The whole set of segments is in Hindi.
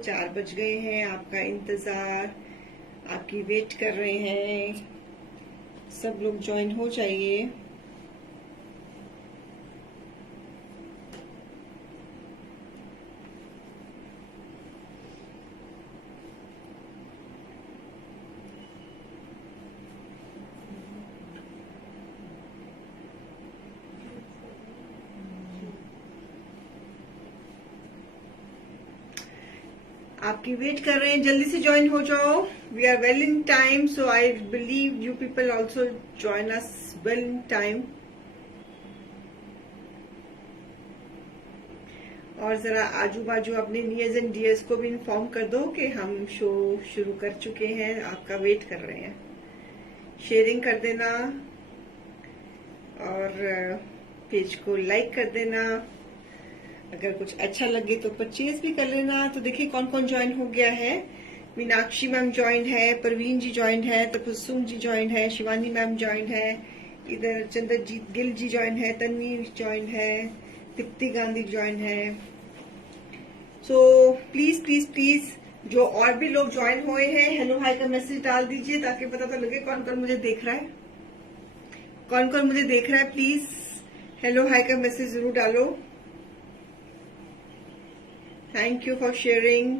4 बज गए हैं। आपका इंतजार, आपकी वेट कर रहे हैं। सब लोग ज्वाइन हो जाइए। आपकी वेट कर रहे हैं, जल्दी से ज्वाइन हो जाओ। We are well in time, so I believe you people also join us well in time. और जरा आजू बाजू अपने नियर्स एंड डियर्स को भी इन्फॉर्म कर दो कि हम शो शुरू कर चुके हैं, आपका वेट कर रहे हैं। शेयरिंग कर देना और पेज को लाइक कर देना। अगर कुछ अच्छा लगे तो परचेज भी कर लेना। तो देखिए कौन कौन ज्वाइन हो गया है। मीनाक्षी मैम ज्वाइन है, परवीन जी ज्वाइन है, तपस्सुम जी ज्वाइन है, शिवानी मैम ज्वाइन है, इधर चंद्रजीत गिल जी ज्वाइन है, तन्वी ज्वाइन है, दीप्ति गांधी ज्वाइन है। सो प्लीज प्लीज प्लीज जो और भी लोग ज्वाइन हुए हैं, हेलो हाई का मैसेज डाल दीजिए ताकि पता तो लगे कौन कौन मुझे देख रहा है, कौन कौन मुझे देख रहा है। प्लीज हेलो हाई का मैसेज जरूर डालो। Thank you for sharing.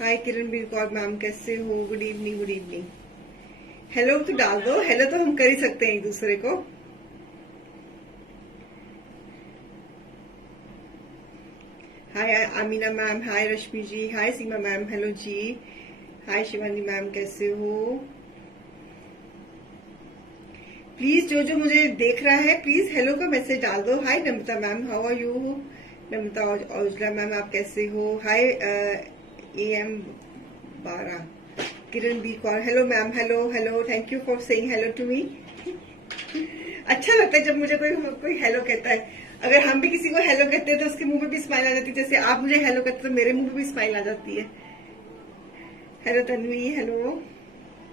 Hi Kiranbir Kaur ma'am, कैसे हो? Good evening, good evening. Hello तो डाल दो, हेलो तो हम कर ही सकते हैं एक दूसरे को। हाय आमीना मैम, हाय रश्मि जी, हाय सीमा मैम, हेलो जी। हाय शिवानी मैम, कैसे हो? प्लीज जो जो मुझे देख रहा है प्लीज हेलो का मैसेज डाल दो। Hi Namita ma'am, how are you? Namita Aujla ma'am, आप कैसे हो? Hi AM 12 Kiran B Kaur, hello ma'am, hello hello, thank you for saying hello to me. अच्छा लगता है जब मुझे कोई हेलो कहता है। अगर हम भी किसी को हेलो कहते हैं तो उसके मुंह पे भी स्माइल आ जाती है, जैसे आप मुझे हेलो कहते तो मेरे मुंह पे भी स्माइल आ जाती है। Hello Tanvi, hello.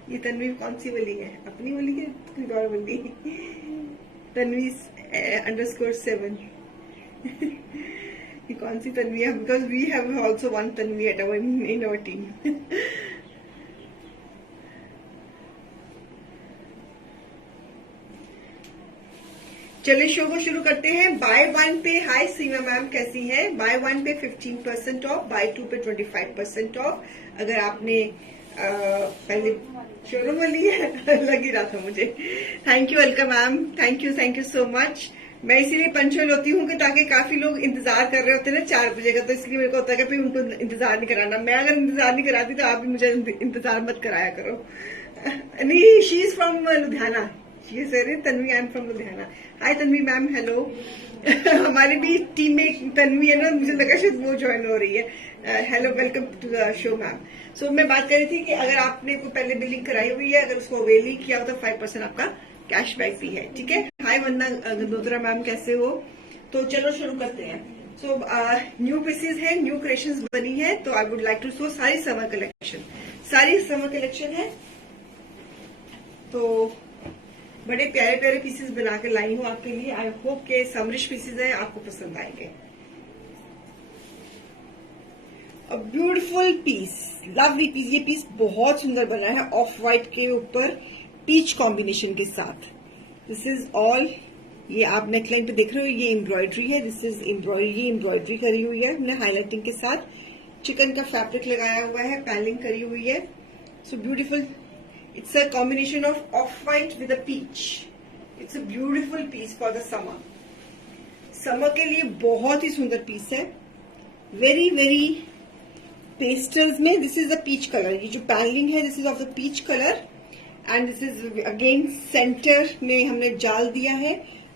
ये तन्वी कौन सी वाली है? अपनी वाली है कोई और वाली? तन्वी _7 ये कौन सी तन्वी है? Because we have also one Tanvi at our in our team. चलिए शो को शुरू करते हैं। बाय 1 पे, हाय सीमा मैम कैसी हैं? बाय 1 पे 15% ऑफ, बाय 2 पे 25% ऑफ। अगर आपने पहले शोरूम वाली है लग ही रहा था मुझे। Thank you welcome ma'am, thank you so much. मैं इसीलिए पंचुअल होती हूँ कि ताकि काफी लोग इंतजार कर रहे होते हैं ना 4 बजे का, तो इसलिए मेरे को होता है कि उनको इंतजार नहीं कराना। मैं अगर इंतजार नहीं कराती तो आप भी मुझे इंतजार मत कराया करो। नहीं, she is from Ludhiana. She is Tanvi, I am from Ludhiana. Hi Tanvi ma'am, hello. हमारी भी टीम में एक तन्वी है ना, मुझे लगा शायद वो ज्वाइन हो रही है। Hello, welcome to the show ma'am. So मैं बात कर रही थी कि अगर आपने कोई पहले बिलिंग कराई हुई है, अगर उसको अवेल नहीं किया हो तो 5% आपका कैशबैक भी है, ठीक है। हाय वंदना गंदोत्रा मैम, कैसे हो? तो चलो शुरू करते हैं। सो न्यू पीसेज है, न्यू क्रिएशंस बनी है, तो I would like to show सारी समर कलेक्शन, सारी समर कलेक्शन है। तो बड़े प्यारे प्यारे पीसेस बना के लाई हूँ आपके लिए। आई होप के समरिश पीसेस हैं, आपको पसंद आएंगे। A beautiful piece, lovely piece. ये पीस बहुत सुंदर बना है, ऑफ व्हाइट के ऊपर पीच कॉम्बिनेशन के साथ। दिस इज ऑल, ये आप नेकलाइन पे देख रहे हो, ये एम्ब्रॉयडरी है। दिस इज एम्ब्रॉयडरी करी हुई है हमने हाईलाइटिंग के साथ। चिकन का फैब्रिक लगाया हुआ है, पैलिंग करी हुई है। So beautiful. It's a combination of off-white with a peach. It's a beautiful piece for the summer. Summer के लिए बहुत ही सुंदर पीस है। Very very pastels में this is the peach color. ये जो पैनलिंग है this is of the peach color and this is again center में हमने जाल दिया है।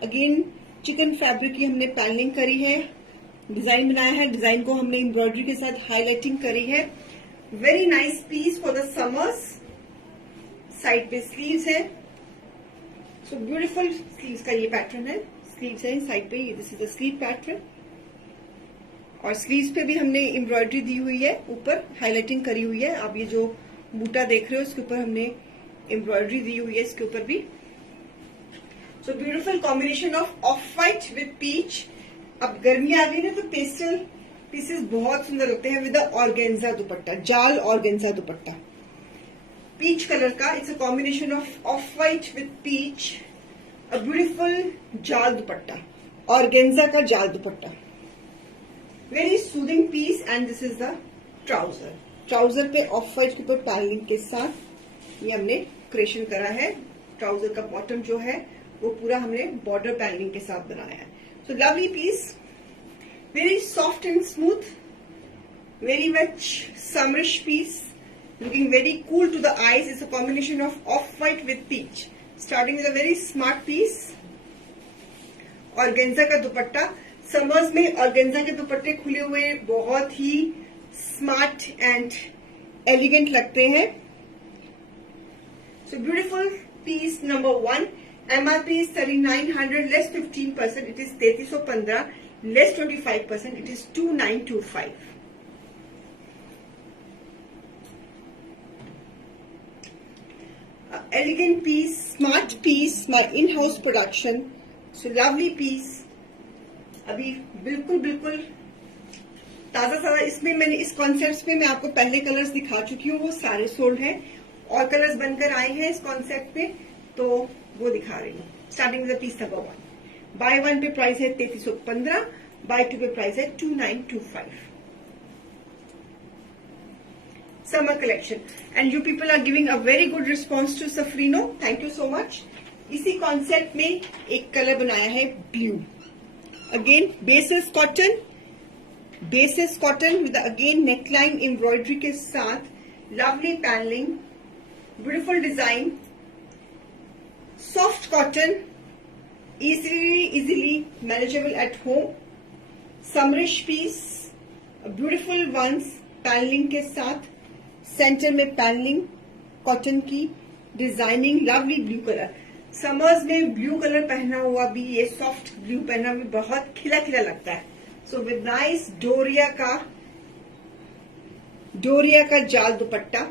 Again चिकन फैब्रिक की हमने पैनलिंग करी है, डिजाइन बनाया है। डिजाइन को हमने एम्ब्रॉयडरी के साथ हाईलाइटिंग करी है। Very nice piece for the summers. Side पे स्लीव्स है। सो ब्यूटीफुल स्लीव्स का ये पैटर्न है। स्लीव्स है साइड पे, this is the sleeve pattern. और स्लीव्स पे भी हमने एम्ब्रॉयडरी दी हुई है, ऊपर हाईलाइटिंग करी हुई है। आप ये जो बूटा देख रहे हो इसके ऊपर हमने एम्ब्रॉयडरी दी हुई है, इसके ऊपर भी। So beautiful combination of white with peach. अब गर्मी आ गई ना तो पेस्टल पीसेस बहुत सुंदर लगते हैं विद ऑर्गेन्जा दुपट्टा, जाल ऑर्गेन्जा दुपट्टा, पीच कलर का. It's a combination of white with peach, a beautiful जाल दुपट्टा, ऑर्गेन्जा का जाल dupatta, very soothing piece. And this is the trouser. Trouser पे ऑफ व्हाइट के ऊपर पैनलिंग के साथ ये हमने क्रिएशन करा है. ट्राउजर का बॉटम जो है वो पूरा हमने बॉर्डर पैनलिंग के साथ बनाया है. So lovely piece, very soft and smooth, very much summerish piece, looking very cool to the eyes. It's a combination of off-white with peach. Starting with a very smart piece. Organza का दुपट्टा. समर्स में ऑर्गेन्जा के दुपट्टे खुले हुए बहुत ही स्मार्ट एंड एलिगेंट लगते हैं. So beautiful piece number 1. MRP is 3900, less 15%. It is 3315. Less 25%, it is 2925. Elegant piece, smart piece, my in-house production. So lovely piece. अभी बिल्कुल बिल्कुल ताजा ताजा. इसमें मैंने इस कॉन्सेप्ट में मैं आपको पहले कलर्स दिखा चुकी हूँ, वो सारे सोल्ड हैं. और कलर्स बनकर आए हैं इस कॉन्सेप्ट में, तो वो दिखा रही हूँ. Starting with piece number 1. Buy 1 pay price है 3315, बाय 2 पे प्राइस है 2925. Summer collection. And you people are giving a very good response to Safarino. Thank you so much. इसी कॉन्सेप्ट में एक कलर बनाया है blue. Again basis cotton with again neckline embroidery के साथ, lovely panelling, beautiful design, soft cotton, easily manageable at home. Summerish piece, beautiful ones, panelling के साथ, सेंटर में पैनलिंग, कॉटन की designing, lovely blue colour. Summers में ब्लू कलर पहना हुआ भी, ये सॉफ्ट ब्लू पहना भी बहुत खिला खिला लगता है. सो विद नाइस डोरिया का जाल दुपट्टा.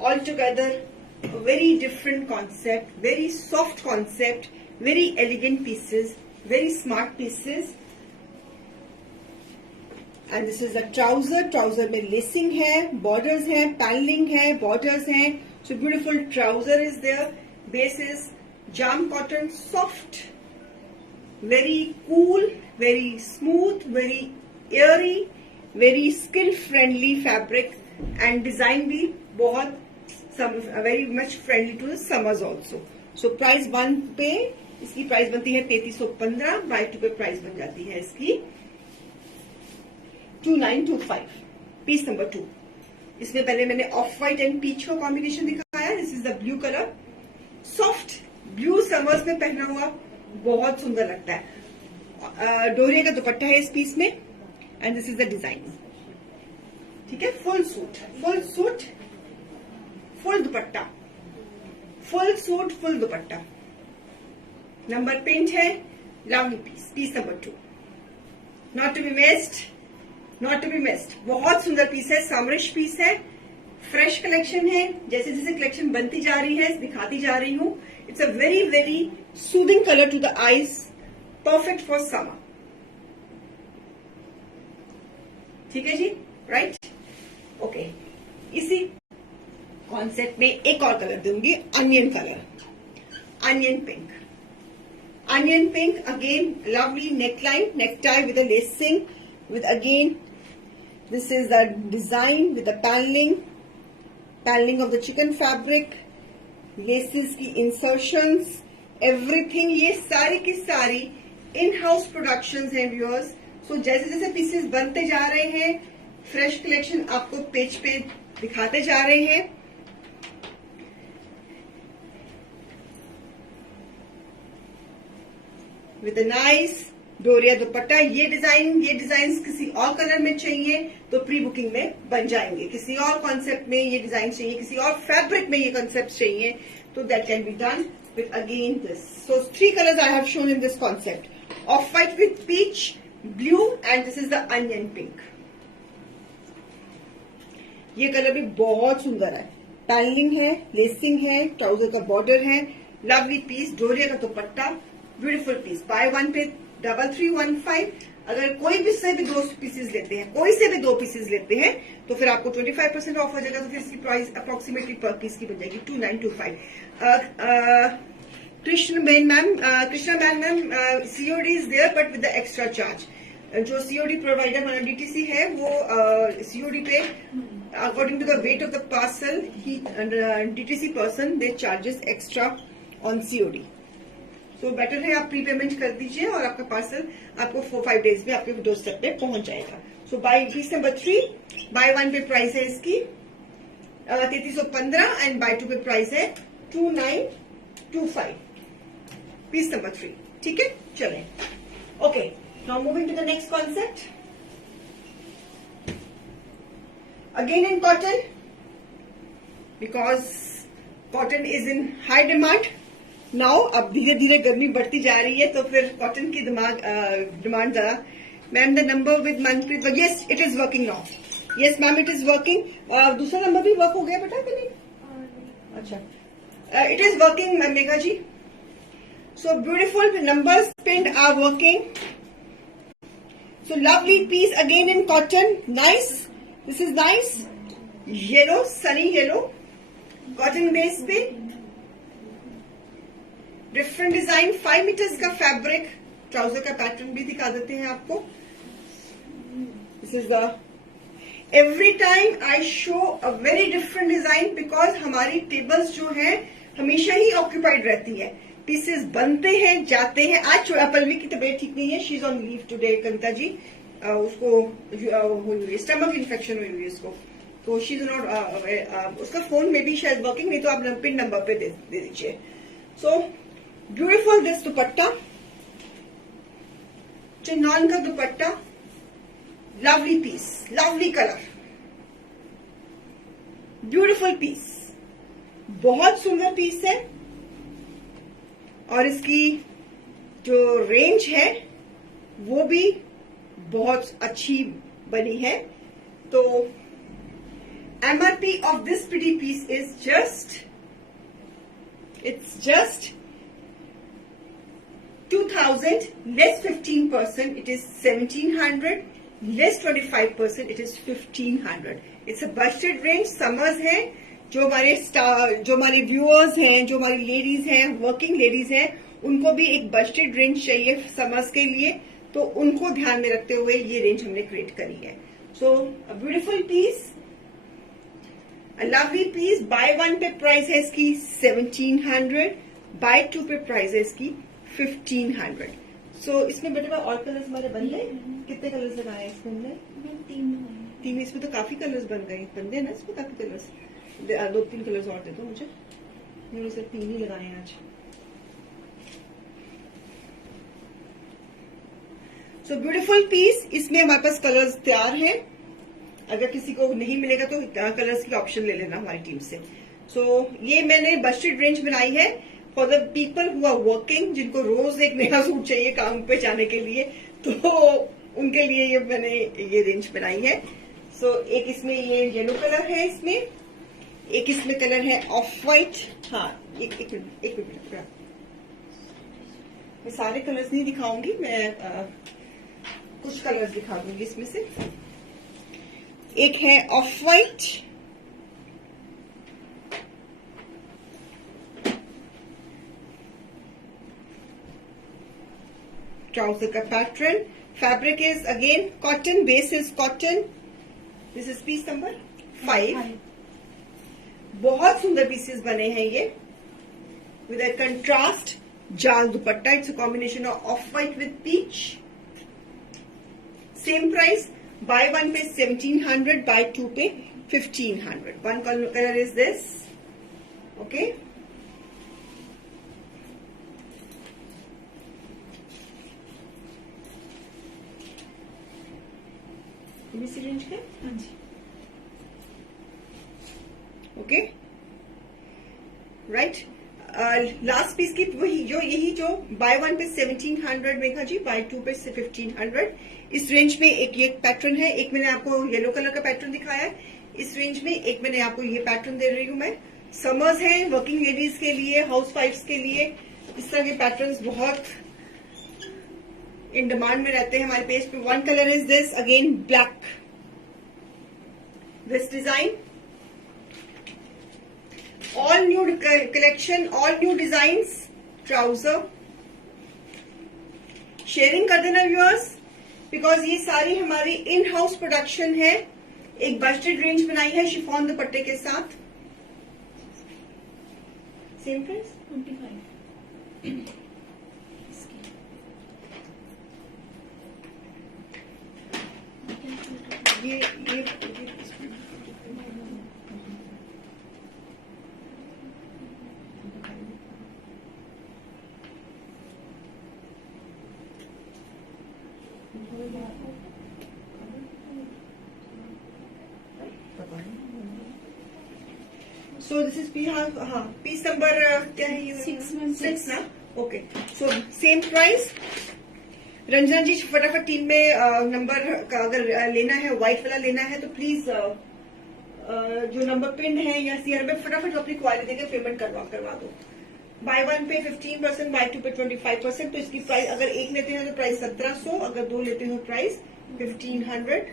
All together very different concept, very soft concept, very elegant pieces, very smart pieces. And this is a trouser में lacing है, borders है, paneling है, borders है. So beautiful trouser is there. Base is jam cotton, soft, very cool, very smooth, very airy, very skin friendly fabric, and design भी बहुत very much friendly to the summers also. So price 1 पे इसकी प्राइस बनती है 3315, बाय 2 पे प्राइस बन जाती है इसकी 2925. Piece number 2. इसमें पहले मैंने ऑफ व्हाइट एंड पीच का कॉम्बिनेशन दिखाया. This is the blue colour. Soft blue summers में पहना हुआ बहुत सुंदर लगता है. डोरिया का दुपट्टा है इस पीस में, and this is the design. ठीक है. Full suit full dupatta, full suit full dupatta. Number print है, lovely piece number 2. Not to be missed. बहुत सुंदर पीस है, समरिश पीस है, फ्रेश कलेक्शन है. जैसे जैसे कलेक्शन बनती जा रही है दिखाती जा रही हूं. It's a very very soothing colour to the eyes, perfect for summer. ठीक है जी, राइट. ओके. इसी कॉन्सेप्ट में एक और कलर दूंगी, onion colour, onion pink. Again lovely neckline, necktie with a lacing, with again this is the design with the paneling of the chicken fabric, laces की insertions, everything. ये सारी की सारी इन हाउस प्रोडक्शंस हैं व्यूअर्स. सो जैसे जैसे पीसेस बनते जा रहे हैं, फ्रेश कलेक्शन आपको पेज पे दिखाते जा रहे हैं. विद अ नाइस डोरिया दुपट्टा. ये डिजाइन किसी और कलर में चाहिए तो प्री बुकिंग में बन जाएंगे. किसी और कॉन्सेप्ट में ये डिजाइन चाहिए, किसी और फैब्रिक में ये कॉन्सेप्ट चाहिए, तो that can be done with again this. So 3 colours I have shown in this concept. Off white with peach, blue, and this is the onion pink. ये कलर भी बहुत सुंदर है. पैनलिंग है, लेसिंग है, ट्राउजर का बॉर्डर है, लवली पीस, डोरिया का दुपट्टा, ब्यूटीफुल पीस. बाय 1 पे 3315, अगर कोई भी से भी 2 पीसेस लेते हैं, कोई से भी 2 पीसेस लेते हैं, तो फिर आपको 25% ऑफ हो जाएगा। तो फिर इसकी प्राइस अप्रोक्सीमेटली पर पीस की बन जाएगी 2925। Krishna ma'am, COD is there but with the extra charge. जो सीओडी प्रोवाइडर हमारा डीटीसी है वो सीओडी पे according to the weight of the parcel ही DTC person they charges extra on COD. तो बेटर है आप प्री पेमेंट कर दीजिए और आपका पार्सल आपको 4-5 डेज में आपके डोर स्टेप पे पहुंच जाएगा। सो bye piece number 3 bye 1 pay price है इसकी 3315 एंड बाय 2 पे प्राइस है 2925। पीस नंबर 3, ठीक है, चलें। Okay, now moving to the next concept, again in cotton, because cotton is in high demand now. अब धीरे धीरे गर्मी बढ़ती जा रही है तो फिर कॉटन की डिमांड ज्यादा। Ma'am the number with Manpreet, yes it is working now, yes ma'am it is working. दूसरा नंबर भी वर्क हो गया बेटा कि नहीं? अच्छा, it is working Megha ji. So beautiful numbers pin are working. So lovely piece again in cotton, nice, this is nice, yellow, sunny yellow, cotton base पे डिफरेंट डिजाइन, 5 मीटर्स का फैब्रिक, ट्राउजर का पैटर्न भी दिखा देते हैं आपको। This is the every time I show a very different design because हमारी टेबल्स जो है हमेशा ही ऑक्यूपाइड रहती है, पीसेस बनते हैं जाते हैं। आज पल्लवी की तबीयत ठीक नहीं है, she is on leave today, Kavita ji उसको स्टमक इन्फेक्शन हुई हुई है उसको, तो शी इज नॉट, उसका फोन में भी शायद वर्किंग नहीं, तो आप पिन नंबर पे दे दीजिए। So beautiful this dupatta, chinon का dupatta, lovely piece, lovely colour, beautiful piece, बहुत सुंदर पीस है। और इसकी जो रेंज है वो भी बहुत अच्छी बनी है। तो MRP of this pretty piece is just, it's just 2000 less 15%, it is 1700, less 25%, it is 1500. It's a budget range, summers है, जो हमारे व्यूअर्स हैं, जो हमारी लेडीज हैं, वर्किंग लेडीज हैं, उनको भी एक बजटेड रेंज चाहिए समर्स के लिए, तो उनको ध्यान में रखते हुए ये रेंज हमने क्रिएट करी है। So a beautiful piece, a lovely piece. Buy 1 pay price है इसकी 1700, बाय 2 पे प्राइस है इसकी 1500। सो इसमें बेटे और कलर्स हमारे बन गए, कितने कलर्स लगाए इसमें हमने? 3। इसमें तो काफी कलर्स बन गए, बन गए ना इसमें काफी कलर्स। 2-3 कलर्स और दे दो मुझे, मैंने सिर्फ 3 ही लगाए हैं आज। सो ब्यूटीफुल पीस, इसमें हमारे पास कलर्स तैयार हैं, अगर किसी को नहीं मिलेगा तो कलर्स की ऑप्शन ले लेना हमारी टीम से। सो ये मैंने बजटेड रेंज बनाई है for the people who are working, जिनको रोज एक नया सूट चाहिए काम पे जाने के लिए, तो उनके लिए ये मैंने ये रेंज बनाई है। सो एक इसमें ये येलो कलर है, इसमें एक इसमें कलर है ऑफ व्हाइट। हाँ, एक मिनट, मैं सारे कलर्स नहीं दिखाऊंगी, मैं कुछ कलर्स दिखा दूंगी इसमें से। एक है ऑफ व्हाइट, ट्राउजर का pattern, fabric is again cotton, base is cotton. This is piece number 5। बहुत सुंदर पीसेस बने हैं ये, विद अ कंट्रास्ट जाल dupatta. It's a combination of off white with peach. Same price, buy 1 pay 1700, buy 2 pay 1500। One colour is this, okay. इसी रेंज के, हाँ जी, ओके, राइट। लास्ट पीस की वही जो यही जो बाय 1 पे 1700 मेघा जी, बाय 2 पे 1500। इस रेंज में एक ये पैटर्न है, एक मैंने आपको येलो कलर का पैटर्न दिखाया है इस रेंज में, एक मैंने आपको ये पैटर्न दे रही हूं मैं। समर्स है, वर्किंग लेडीज के लिए, हाउस वाइफ्स के लिए, इस तरह के पैटर्न्स बहुत इन डिमांड में रहते हैं हमारे पेज पे। One colour is this, again black, this design, all new collection, all new designs, trouser. Sharing कर देना व्यूअर्स, बिकॉज ये सारी हमारी इन हाउस प्रोडक्शन है। एक बजटेड रेंज बनाई है शिफॉन दुपट्टे के साथ। Same price 25। ये सो दिस इज पी, हाँ पीस नंबर क्या है ये? 6 ना, okay. So same price. Ranjana ji फटाफट टीम में नंबर का अगर लेना है, व्हाइट वाला लेना है तो प्लीज जो नंबर पिन है या सीआर में फटाफट अपनी क्वालिटी देकर पेमेंट करवा दो। बाय 1 पे 15%, बाय 2 पे 25%। तो इसकी प्राइस अगर एक लेते हैं तो प्राइस 1700, अगर 2 लेते हो प्राइस 1500।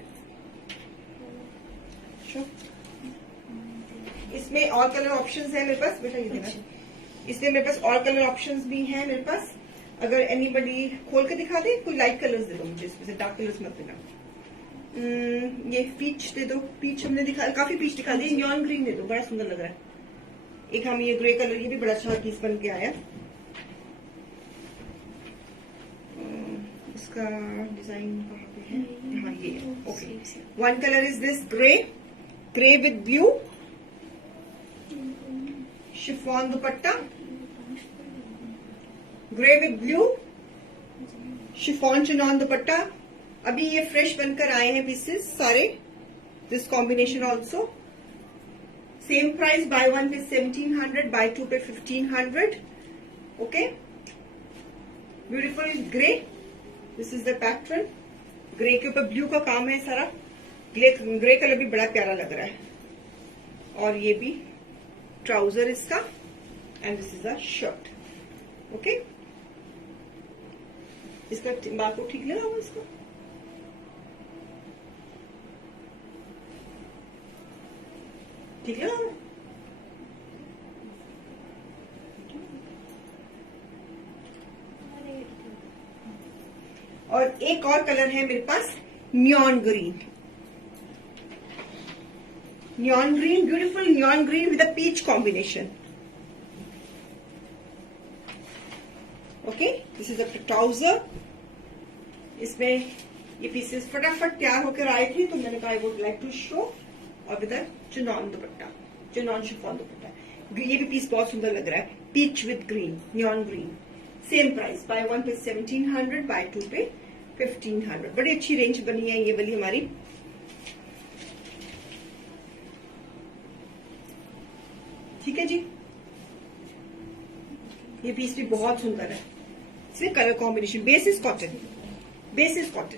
इसमें और कलर ऑप्शंस है मेरे पास, बेटा ये देना। इसमें मेरे पास और कलर ऑप्शंस भी हैं मेरे पास। अगर एनीबडी खोल के दिखा दे, कोई लाइट कलर्स दे दो मुझे, इसमें से डार्क कलर्स मत देना। ये पीच दे दो, पीच हमने दिखा, काफी पीच दिखा दी। नियॉन ग्रीन दे दो, बड़ा सुंदर लग रहा है। एक हम ये ग्रे कलर, ये भी बड़ा अच्छा पीस बन के आया। इसका डिजाइन कहाँ पे है? हाँ ये है, okay. One colour is this grey, grey with blue, chiffon dupatta, grey with blue, chiffon chinon dupatta. अभी ये फ्रेश बनकर आए हैं पीसेस सारे, this combination also. Same price, buy 1 pay 1700, buy 2 pay 1500। Okay, beautiful grey, this is the pattern. Grey के ऊपर ब्लू का काम है सारा। ग्रे कलर भी बड़ा प्यारा लग रहा है। और ये भी ट्राउजर इसका, and this is a shirt. Okay, इसका बारकोड ठीक लगा हुआ इसको? ठीक लगा हुआ? और एक और कलर है मेरे पास, neon green. Neon green, beautiful neon green with a peach combination. Okay, this is a trouser. इसमें ये पीसेस फटाफट तैयार होकर आए थे, तो मैंने कहा I would like to show. और with chinon dupatta, chinon chiffon dupatta. ये भी पीस बहुत सुंदर लग रहा है, peach with green, neon green. Same price, buy 1 pay 1700, buy 2 pay 1500। बड़ी अच्छी रेंज बनी है ये वाली हमारी। ठीक है जी, ये पीस भी बहुत सुंदर है। इसमें colour combination, base is cotton, base is cotton.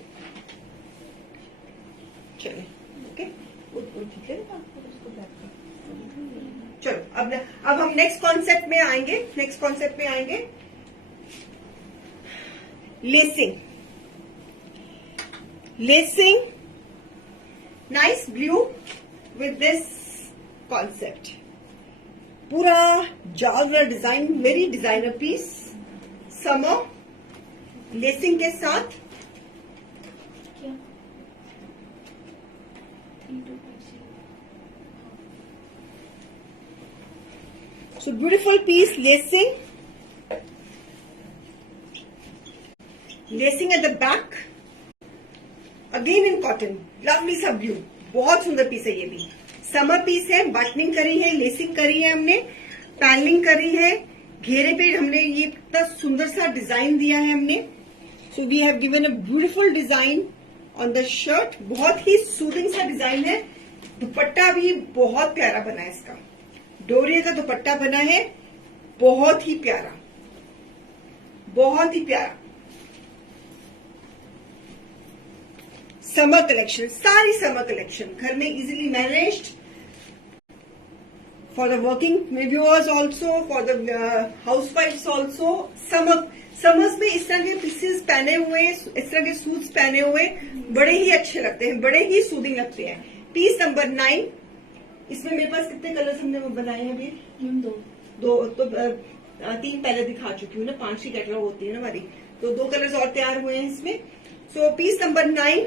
चलिए, ओके, ठीक है। चलो अब हम नेक्स्ट कॉन्सेप्ट में आएंगे। नेक्स्ट कॉन्सेप्ट में आएंगे lacing. Lacing, nice blue with this concept. पूरा जालरा design, very designer piece, summer lacing के साथ। क्या? So beautiful piece, lacing, lacing at the back, again in cotton, lovely सा ब्लू, बहुत सुंदर पीस है ये भी। समर पीस है, बटनिंग करी है, लेसिंग करी है हमने, पैनलिंग करी है, घेरे पे हमने ये इतना सुंदर सा डिजाइन दिया है हमने। So we have given a beautiful design on the shirt. बहुत ही सूदिंग सा डिजाइन है। दुपट्टा भी बहुत प्यारा बना है इसका, डोरिया का दुपट्टा बना है, बहुत ही प्यारा, बहुत ही प्यारा। समर कलेक्शन, सारी समर कलेक्शन घर में easily managed for the working viewers also, for the housewives also. Summers में इस तरह के पीसेस पहने हुए, इस तरह के सूट्स पहने हुए बड़े ही अच्छे लगते हैं, बड़े ही सूदिंग लगते हैं. Piece number 9. इसमें मेरे पास कितने कलर्स हमने बनाए हैं अभी? दो तो 3 पहले दिखा चुकी हूँ ना, 5 की कैटलॉग होती है ना हमारी, तो 2 कलर्स और तैयार हुए हैं इसमें. सो पीस नंबर 9,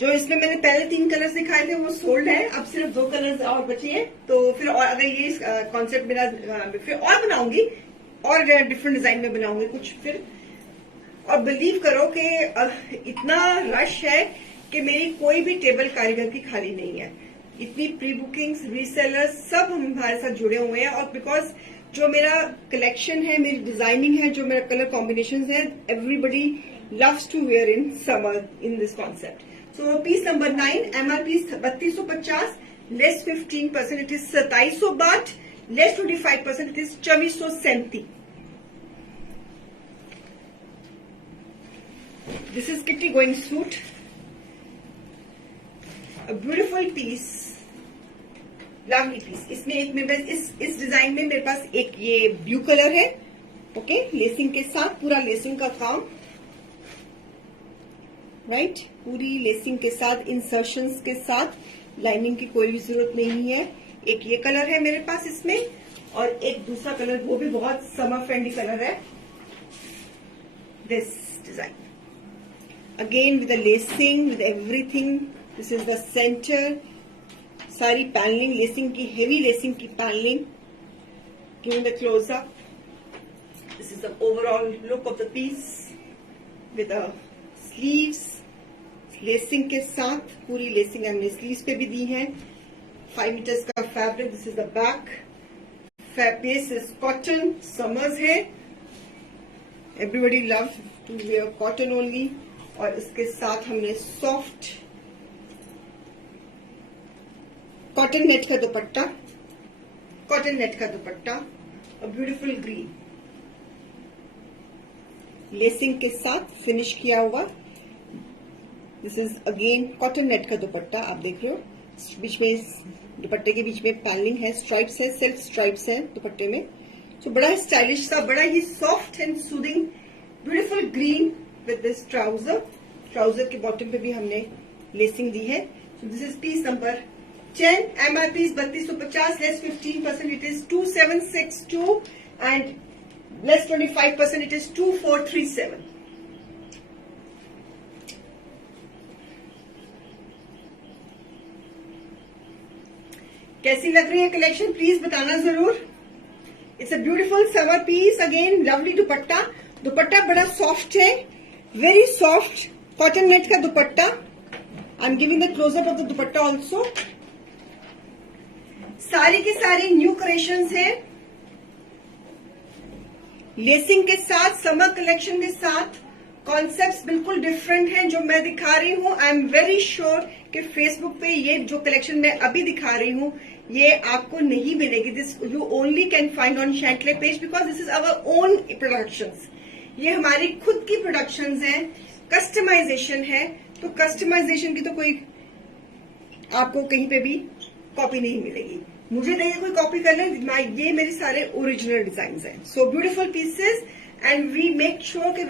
जो इसमें मैंने पहले 3 कलर्स दिखाए थे वो सोल्ड है, अब सिर्फ 2 कलर्स और बचे हैं. तो फिर और अगर ये कॉन्सेप्ट मेरा फिर और बनाऊंगी और डिफरेंट डिजाइन में बनाऊंगी कुछ फिर. और बिलीव करो कि इतना रश है कि मेरी कोई भी टेबल कारीगर की खाली नहीं है. इतनी प्री बुकिंग्स, रीसेलर्स सब हमारे साथ जुड़े हुए हैं. और बिकॉज जो मेरा कलेक्शन है, मेरी डिजाइनिंग है, जो मेरा कलर कॉम्बिनेशन है, everybody loves to wear in summer in this concept. So piece number 9, MRP 3250, less 15%, it is 2700 बाट, less 25%, it is 2437. This is kitty going suit, a beautiful piece, lovely piece. इसमें एक मेरे पास इस डिजाइन में मेरे पास एक ये ब्लू कलर है, ओके, लेसिंग के साथ, पूरा लेसिंग का काम, राइट, पूरी लेसिंग के साथ, इंसर्शंस के साथ, लाइनिंग की कोई भी जरूरत नहीं है. एक ये कलर है मेरे पास इसमें, और एक दूसरा कलर वो भी बहुत समर फ्रेंडली कलर है, this design. Again with the lacing, with everything. This is the center. सारी पैनलिंग लेसिंग की, हेवी लेसिंग की panelling. Giving the close up. This is the overall look of the piece with the sleeves. Lacing के साथ पूरी लेसिंग हमने स्लीव्स पे भी दी है. 5 मीटर्स का fabric. This is the back. Base is cotton. Summers है. Everybody love to wear cotton only. और इसके साथ हमने सॉफ्ट कॉटन नेट का दुपट्टा, कॉटन नेट का दुपट्टा, और ब्यूटीफुल ग्रीन लेसिंग के साथ फिनिश किया हुआ. This is again cotton net का दुपट्टा. आप देख रहे हो बीच में, दुपट्टे के बीच में पैनलिंग है, स्ट्राइप्स है, सेल्फ स्ट्राइप्स है दुपट्टे में. तो बड़ा स्टाइलिश सा, बड़ा ही soft and soothing, beautiful green with this trouser के बॉटम पे भी हमने लेसिंग दी है. So this is piece number 10. MRP is 3250, less 15%, it is 2762, and less 25%, it is 2437. कैसी लग रही है कलेक्शन, प्लीज बताना जरूर. It's a beautiful summer piece. Again lovely dupatta. Dupatta बड़ा सॉफ्ट है, वेरी सॉफ्ट कॉटन नेट का dupatta. I am giving the closeup of the dupatta also. सारी की सारी न्यू क्रिएशंस है, लेसिंग के साथ, समर कलेक्शन के साथ. कॉन्सेप्ट्स बिल्कुल डिफरेंट हैं जो मैं दिखा रही हूं. आई एम वेरी श्योर कि फेसबुक पे ये जो कलेक्शन मैं अभी दिखा रही हूं ये आपको नहीं मिलेगी. This you only can find on Chantelle page, because this is our own productions. ये हमारी खुद की प्रोडक्शंस हैं, कस्टमाइजेशन है. तो कस्टमाइजेशन की तो कोई आपको कहीं पे भी कॉपी नहीं मिलेगी. मुझे नहीं कोई कॉपी कर ले, ये मेरे सारे ओरिजिनल डिजाइन हैं. So beautiful pieces, and we make sure कि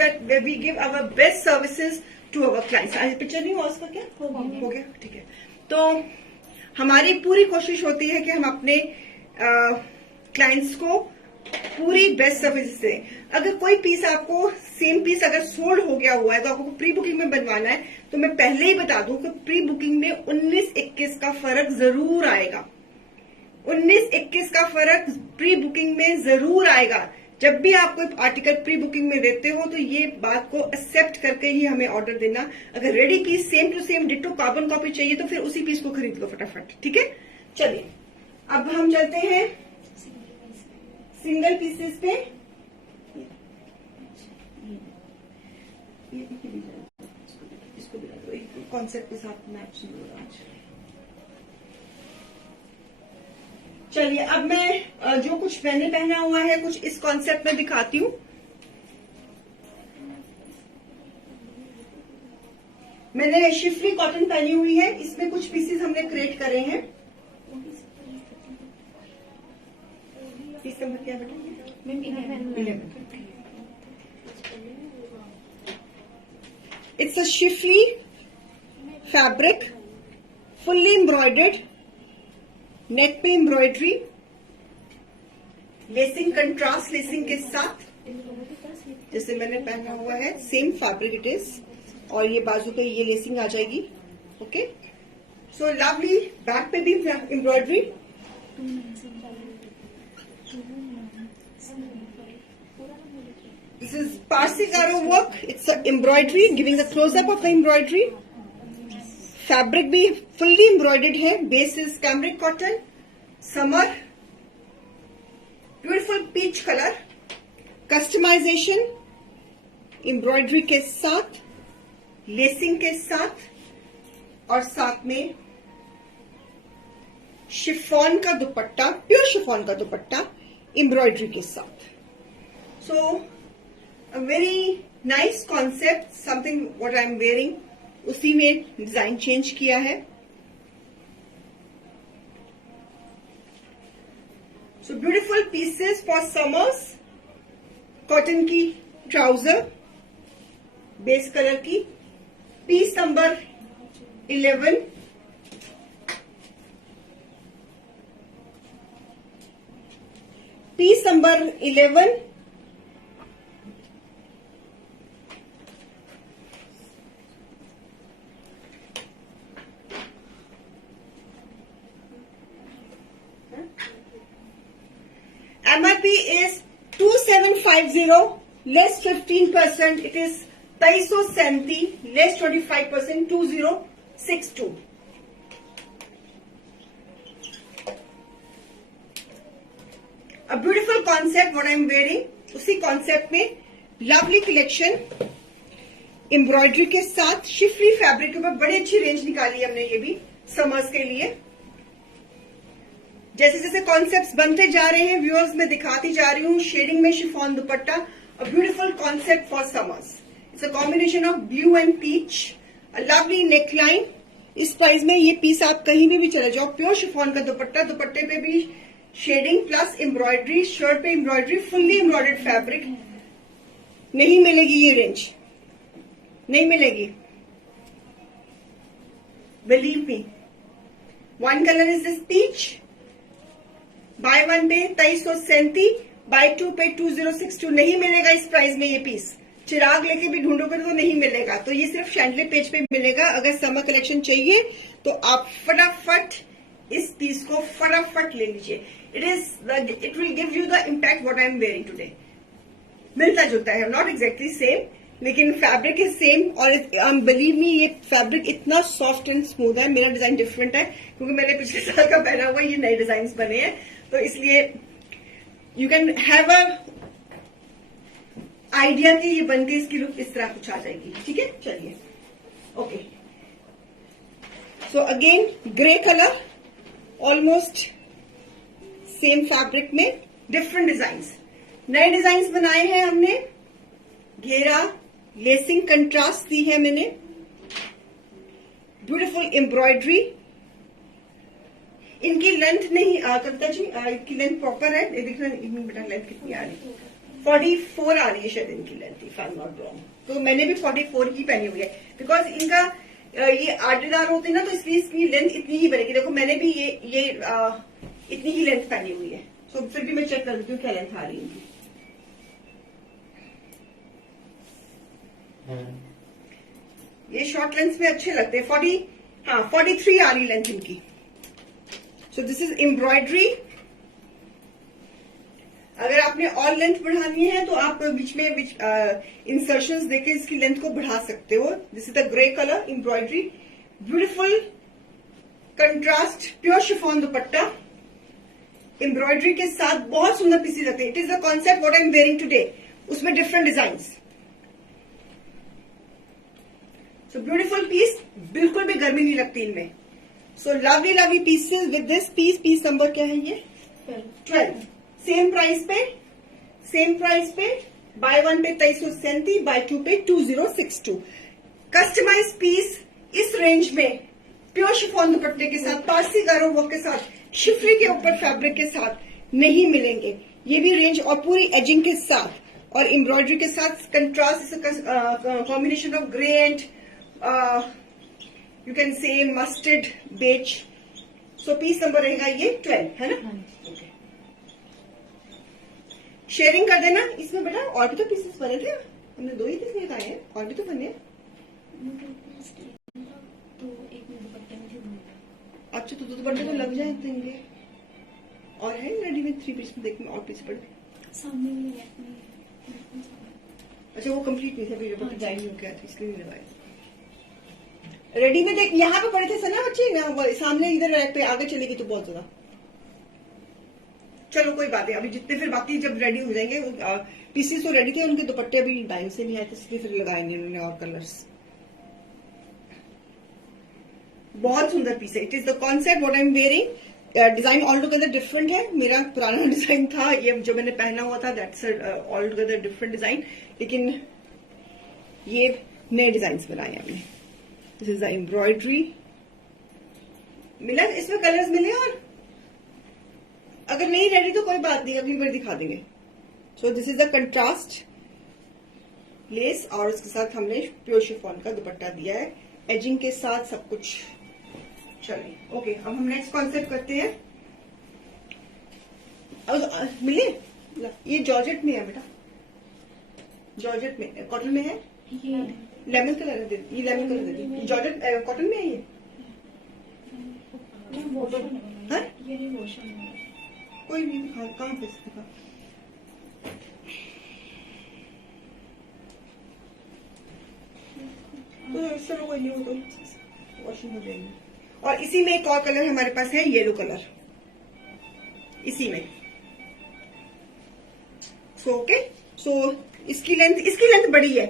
we give our best services to our clients. आज पिक्चर नहीं हुआ उसका, क्या हो गया? ठीक है. तो हमारी पूरी कोशिश होती है कि हम अपने क्लाइंट्स को पूरी बेस्ट सर्विस से. अगर कोई पीस आपको सेम पीस अगर सोल्ड हो गया हुआ है तो आपको प्री बुकिंग में बनवाना है, तो मैं पहले ही बता दूं कि प्री बुकिंग में 19-21 का फर्क जरूर आएगा. 19-21 का फर्क प्री बुकिंग में जरूर आएगा. जब भी आप कोई आर्टिकल प्री बुकिंग में देते हो तो ये बात को एक्सेप्ट करके ही हमें ऑर्डर देना. अगर ready piece same to same ditto carbon copy चाहिए तो फिर उसी पीस को खरीद लो फटाफट. ठीक है, चलिए अब हम चलते हैं सिंगल पीसेस पे. इसको भी लगा दो, कॉन्सेप्ट के साथ मैच नहीं हो रहा आज. चलिए अब मैं जो कुछ मैंने पहना हुआ है कुछ इस कॉन्सेप्ट में दिखाती हूँ. मैंने शिफली कॉटन पहनी हुई है, इसमें कुछ पीसेस हमने क्रिएट करे हैं. पीस नंबर क्या बेटा? Ma'am 11। It's a chiffly fabric, fully embroidered, नेक पे एम्ब्रॉयडरी, लेसिंग कंट्रास्ट लेसिंग के साथ, जैसे मैंने पहना हुआ है सेम फैब्रिक इट इज, और ये बाजू पे ये लेसिंग आ जाएगी। ओके, सो लवली, बैक पे भी embroidery, this is Parsi Gara work, it's embroidery, giving the closeup of the embroidery. Fabric भी फुल्ली एम्ब्रॉयडर्ड है, base is cambric cotton, summer, beautiful peach colour, customisation embroidery के साथ, लेसिंग के साथ, और साथ में शिफॉन का दुपट्टा, प्योर शिफॉन का दुपट्टा एम्ब्रॉयडरी के साथ। So a very nice concept, something what I am wearing, उसी में डिजाइन चेंज किया है। So beautiful pieces for summers, cotton की ट्राउजर, बेस कलर की, piece number 11, piece number 11, MRP is 2750, less 15%, it is 2370, less 25%, 2062. A beautiful concept what I am wearing, उसी concept में लवली कलेक्शन एम्ब्रॉयडरी के साथ, शिफली फैब्रिक के ऊपर बड़ी अच्छी रेंज निकाली हमने ये भी समर्स के लिए। जैसे जैसे कॉन्सेप्ट्स बनते जा रहे हैं व्यूअर्स, मैं दिखाती जा रही हूँ। शेडिंग में chiffon dupatta, a beautiful concept for summers, it's a combination of blue and peach, a lovely neckline. इस प्राइस में ये पीस आप कहीं भी चले जाओ, प्योर शिफॉन का दुपट्टा, दुपट्टे पे भी शेडिंग प्लस एम्ब्रॉयडरी, शर्ट पे एम्ब्रॉयडरी, फुल्ली एम्ब्रॉयडर्ड फैब्रिक। नहीं मिलेगी ये रेंज, नहीं मिलेगी, believe me. One colour is this peach, buy one pay 2337, buy two pay 2062। नहीं मिलेगा इस प्राइस में ये पीस, चिराग लेके भी ढूंढोगे तो नहीं मिलेगा। तो ये सिर्फ शैंडले पेज पे मिलेगा। अगर समर कलेक्शन चाहिए तो आप फटाफट इस पीस को फटाफट ले लीजिए। It will give you the impact what I am wearing today. मिलता जुलता है, नॉट एग्जैक्टली सेम, लेकिन फैब्रिक इज सेम। और बिलीव मी, ये फैब्रिक इतना सॉफ्ट एंड स्मूथ है। मेरा डिजाइन डिफरेंट है क्योंकि मैंने पिछले साल का पहना हुआ, ये नए डिजाइन बने हैं, तो इसलिए you can have a idea कि ये बनके इसकी लुक इस तरह कुछ आ जाएगी। ठीक है, चलिए। Okay, so again grey colour, almost same fabric में डिफरेंट डिजाइन्स, नए डिजाइन्स बनाए हैं हमने। घेरा, लेसिंग कंट्रास्ट दी है मैंने, ब्यूटीफुल एम्ब्रॉयडरी। इनकी लेंथ नहीं कविता जी, इनकी लेंथ प्रॉपर है। ये देखना बेटा लेंथ कितनी आ रही है, 44 आ रही है शायद इनकी length, if I am not wrong. तो मैंने भी 44 ही पहनी हुई है, बिकॉज इनका ये आर्डरदार होते हैं ना, तो इसलिए इसकी लेंथ इतनी ही बनेगी। देखो मैंने भी ये इतनी ही लेंथ पहनी हुई है। तो फिर भी मैं चेक कर लेती हूँ क्या लेंथ आ रही है इनकी। ये शॉर्ट लेंथ में अच्छे लगते हैं। 43 आ रही लेंथ इनकी। सो दिस इज एम्ब्रॉयडरी। अगर आपने और लेंथ बढ़ानी है तो आप बीच में इंसर्शंस देके इसकी लेंथ को बढ़ा सकते हो। This is the grey colour embroidery, beautiful contrast, pure chiffon dupatta embroidery के साथ, बहुत सुंदर पीसेस लगते हैं। It is the concept what I am wearing today, उसमें different designs. So beautiful piece, बिल्कुल भी गर्मी नहीं लगती इनमें। So lovely lovely pieces with this piece number क्या है ये? 12। सेम प्राइस पे, buy one pay 2337, buy two pay 2062। Customise piece इस रेंज में, प्योर शिफॉन दुपट्टे के साथ, पारसी गारो वर्क के साथ, शिफरी के ऊपर फैब्रिक के साथ नहीं मिलेंगे। ये भी रेंज और पूरी एजिंग के साथ और एम्ब्रॉयडरी के साथ contrast combination of grey and you can say mustard beige. So piece number रहेगा ये 12 है ना। हाँ। शेयरिंग कर देना इसमें बेटा। और भी तो पीसेस बने थे, हमने 2 ही पीस निकाले हैं, और भी तो बने हैं। तो एक में दुपट्टे में थे। अच्छा तो दुपट्टे तो लग जाएंगे। और है रेडी में 3 पीस में देखने और पीस पड़े सामने में नेट में। अच्छा वो कंप्लीट नहीं था, वीडियो हाँ, डिजाइन हो गया था इसलिए नहीं लगाया। रेडी में देख यहाँ पे पड़े थे सना बच्चे, यहाँ सामने इधर रैक पे आगे चलेगी तो बहुत ज्यादा। चलो कोई बात है, अभी जितने फिर बाकी जब रेडी हो जाएंगे पीसेस तो रेडी थे, उनके दुपट्टे अभी टाइम से नहीं आए थे इसलिए फिर लगाएंगे उन्होंने और कलर्स। बहुत सुंदर पीस है। It is the concept what I am wearing. Design all together different है। मेरा पुराना डिजाइन था ये जो मैंने पहना हुआ था, that's all together different design, लेकिन ये नए डिजाइन बनाए हमने। This is the embroidery. मिला इसमें कलर्स मिले, और अगर नहीं रेडी तो कोई बात नहीं, अगली बार दिखा देंगे। सो this is the contrast less और उसके साथ हमने प्योर शिफॉन का दुपट्टा दिया है एजिंग के साथ सब कुछ। चलिए ओके, अब हम नेक्स्ट कॉन्सेप्ट करते हैं। अब मिले ये जॉर्जेट में है बेटा, जॉर्जेट में, कॉटन में है, ये लेमन कलर दे, ये लेमन कलर दे दी। जॉर्जेट कॉटन में है ये। हाँ? ये नहीं वॉशन है। कोई नहीं दिखा, कहाँ पे दिखा। तो चलो कोई नहीं, हो तो वॉशिंग हो जाएगी। और इसी में एक और कलर हमारे पास है, येलो कलर इसी में। सो ओके, सो इसकी लेंथ बड़ी है।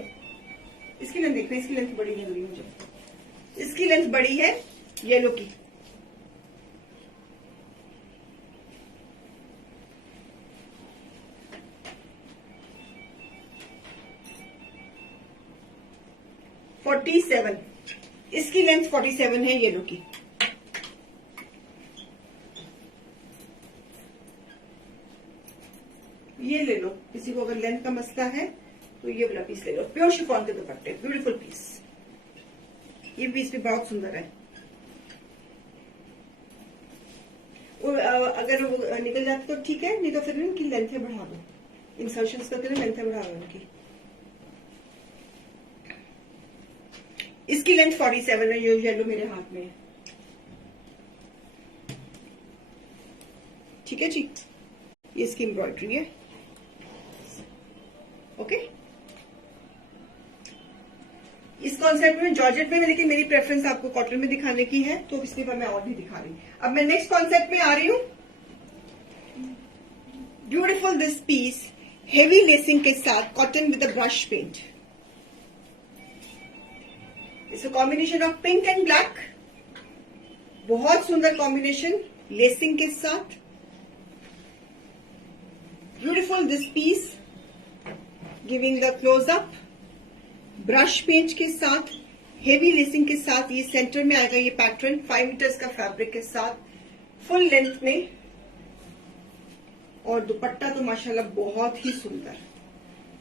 इसकी लेंथ देखना, इसकी लेंथ बड़ी है मुझे, इसकी लेंथ बड़ी है येलो की। इसकी लेंथ 47 है येलो की। ये ले लो, किसी को अगर लेंथ का मसला है तो ये वाला पीस ले लो। प्योर शिफॉन के दुपट्टे, ब्यूटीफुल पीस। ये पीस भी बहुत सुंदर है। अगर वो निकल जाती तो ठीक है, नहीं तो फिर इनकी लेंथ बढ़ा दो, इंसर्शंस करके लेंथ बढ़ा दो इनकी। इसकी लेंथ 47 है, ये येलो मेरे हाथ में है। ठीक है जी, ये इसकी एम्ब्रॉयडरी है। ओके, इस कॉन्सेप्ट में जॉर्जेट में, लेकिन मेरी प्रेफरेंस आपको कॉटन में दिखाने की है तो इसलिए मैं और भी दिखा रही। अब मैं नेक्स्ट कॉन्सेप्ट में आ रही हूं। Beautiful this piece, heavy lacing के साथ cotton with a brush paint. It's a combination of pink and black. बहुत सुंदर कॉम्बिनेशन लेसिंग के साथ। Beautiful this piece, giving the closeup, brush paint के साथ, हेवी लेसिंग के साथ। ये सेंटर में आएगा ये पैटर्न 5 मीटर्स का फैब्रिक के साथ, फुल लेंथ में। और दुपट्टा तो माशाल्लाह बहुत ही सुंदर,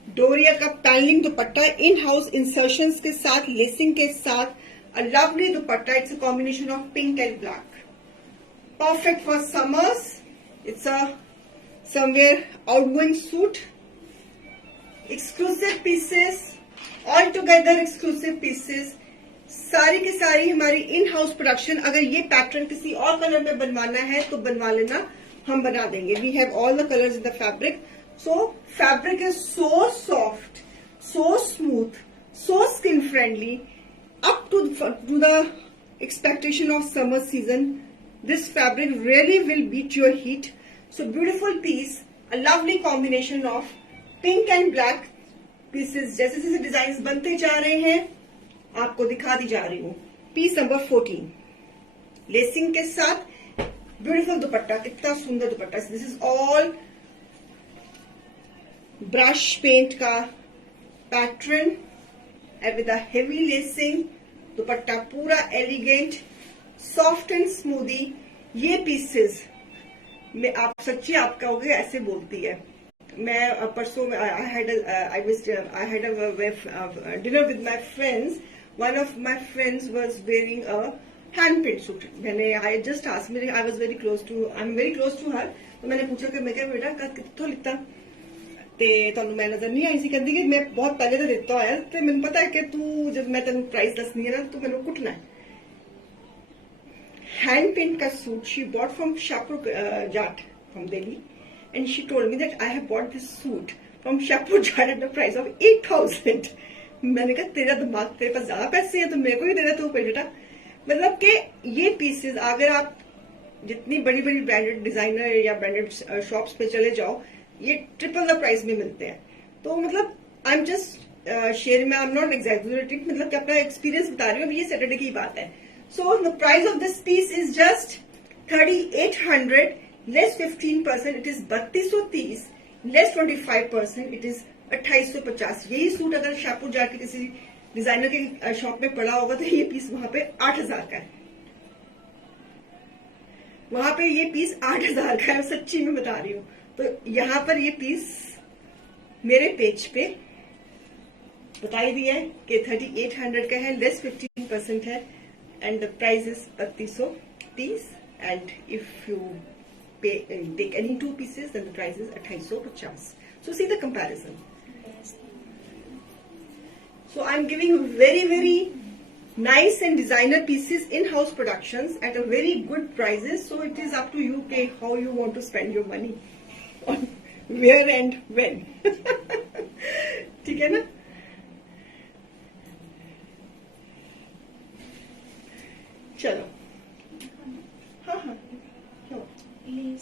डोरिया का panelling dupatta, in house insertions के साथ, लेसिंग के साथ, a lovely dupatta. It's a combination of pink and black, perfect for summers. It's a somewhere outgoing suit. Exclusive pieces, all together exclusive pieces, सारी की सारी हमारी इन हाउस प्रोडक्शन। अगर ये पैटर्न किसी और कलर में बनवाना है तो बनवा लेना, हम बना देंगे। We have all the colours in the fabric. So fabric is so soft, so smooth, so skin friendly, up to the expectation of summer season. This fabric really will beat your heat. So beautiful piece, a lovely combination of pink and black pieces. जैसे जैसे डिजाइन बनते जा रहे हैं आपको दिखा दी जा रही हूँ। पीस नंबर 14, लेसिंग के साथ ब्यूटीफुल दुपट्टा। कितना सुंदर dupatta. This is all brush paint का pattern and with a heavy lacing. Dupatta पूरा एलिगेंट, सॉफ्ट एंड स्मूदी। ये पीसेस में आप सच्ची आप कहोगे ऐसे बोलती है। मैं परसों I had dinner with my friends. One of my friends was wearing a hand paint suit. मैंने I just asked me, I was very close to, I am very close to her. तो मैंने पूछा कि मैं क्या बेटा कितों लिता ਤੇ ਤੁਹਾਨੂੰ ਮੈਂ ਨਜ਼ਰ ਨਹੀਂ ਆਈ ਸੀ. ਕਹਿੰਦੀ ਕਿ ਮੈਂ ਬਹੁਤ ਪਹਿਲੇ ਤਾਂ ਦਿੱਤਾ ਹੋਇਆ ਤੇ ਮੈਨੂੰ ਪਤਾ ਹੈ ਕਿ ਤੂੰ ਜਦ ਮੈਂ ਤੈਨੂੰ ਪ੍ਰਾਈਸ ਦੱਸਣੀ ਹੈ ਨਾ ਤੂੰ ਮੈਨੂੰ ਕੁੱਟਣਾ ਹੈ. हैंड पेंट का suit she bought from Shapur Jat from Delhi, and she told me that I have bought this suit from Shapur Jat at the price of 8,000. मैंने कहा तेरा दिमाग, तेरे पास ज्यादा पैसे हैं तो मेरे को ही दे दे तू बेटा. मतलब कि ये पीसेस अगर आप जितनी बड़ी बड़ी ब्रांडेड डिजाइनर या ब्रांडेड शॉप्स पे चले जाओ ये ट्रिपल द प्राइस में मिलते हैं. तो मतलब आई एम जस्ट शेयर में, आई एम नॉट एग्जैजरेटिंग, मतलब कि अपना एक्सपीरियंस बता रही हूँ. ये सैटरडे की बात है. So the price of this piece is just 3,800 less 15%. It is 3230 less 25%. It is 2,850. यही सूट अगर शाहपुर जाके किसी डिजाइनर के शॉप में पड़ा होगा तो ये पीस वहां पे 8,000 का है. वहां पे ये पीस 8,000 का है, सच्ची में बता रही हूँ. तो यहां पर ये पीस मेरे पेज पे बताई दिया है कि 3,800 का है, लेस 15% है, and the price is 3230. And if you take any two pieces then the price is 2,850. So see the comparison. So I'm giving you very very nice and designer pieces in house productions at a very good prices. So it is up to you okay, how you want to spend your money on where and when. ठीक है ना. चलो हाँ हाँ प्लीज.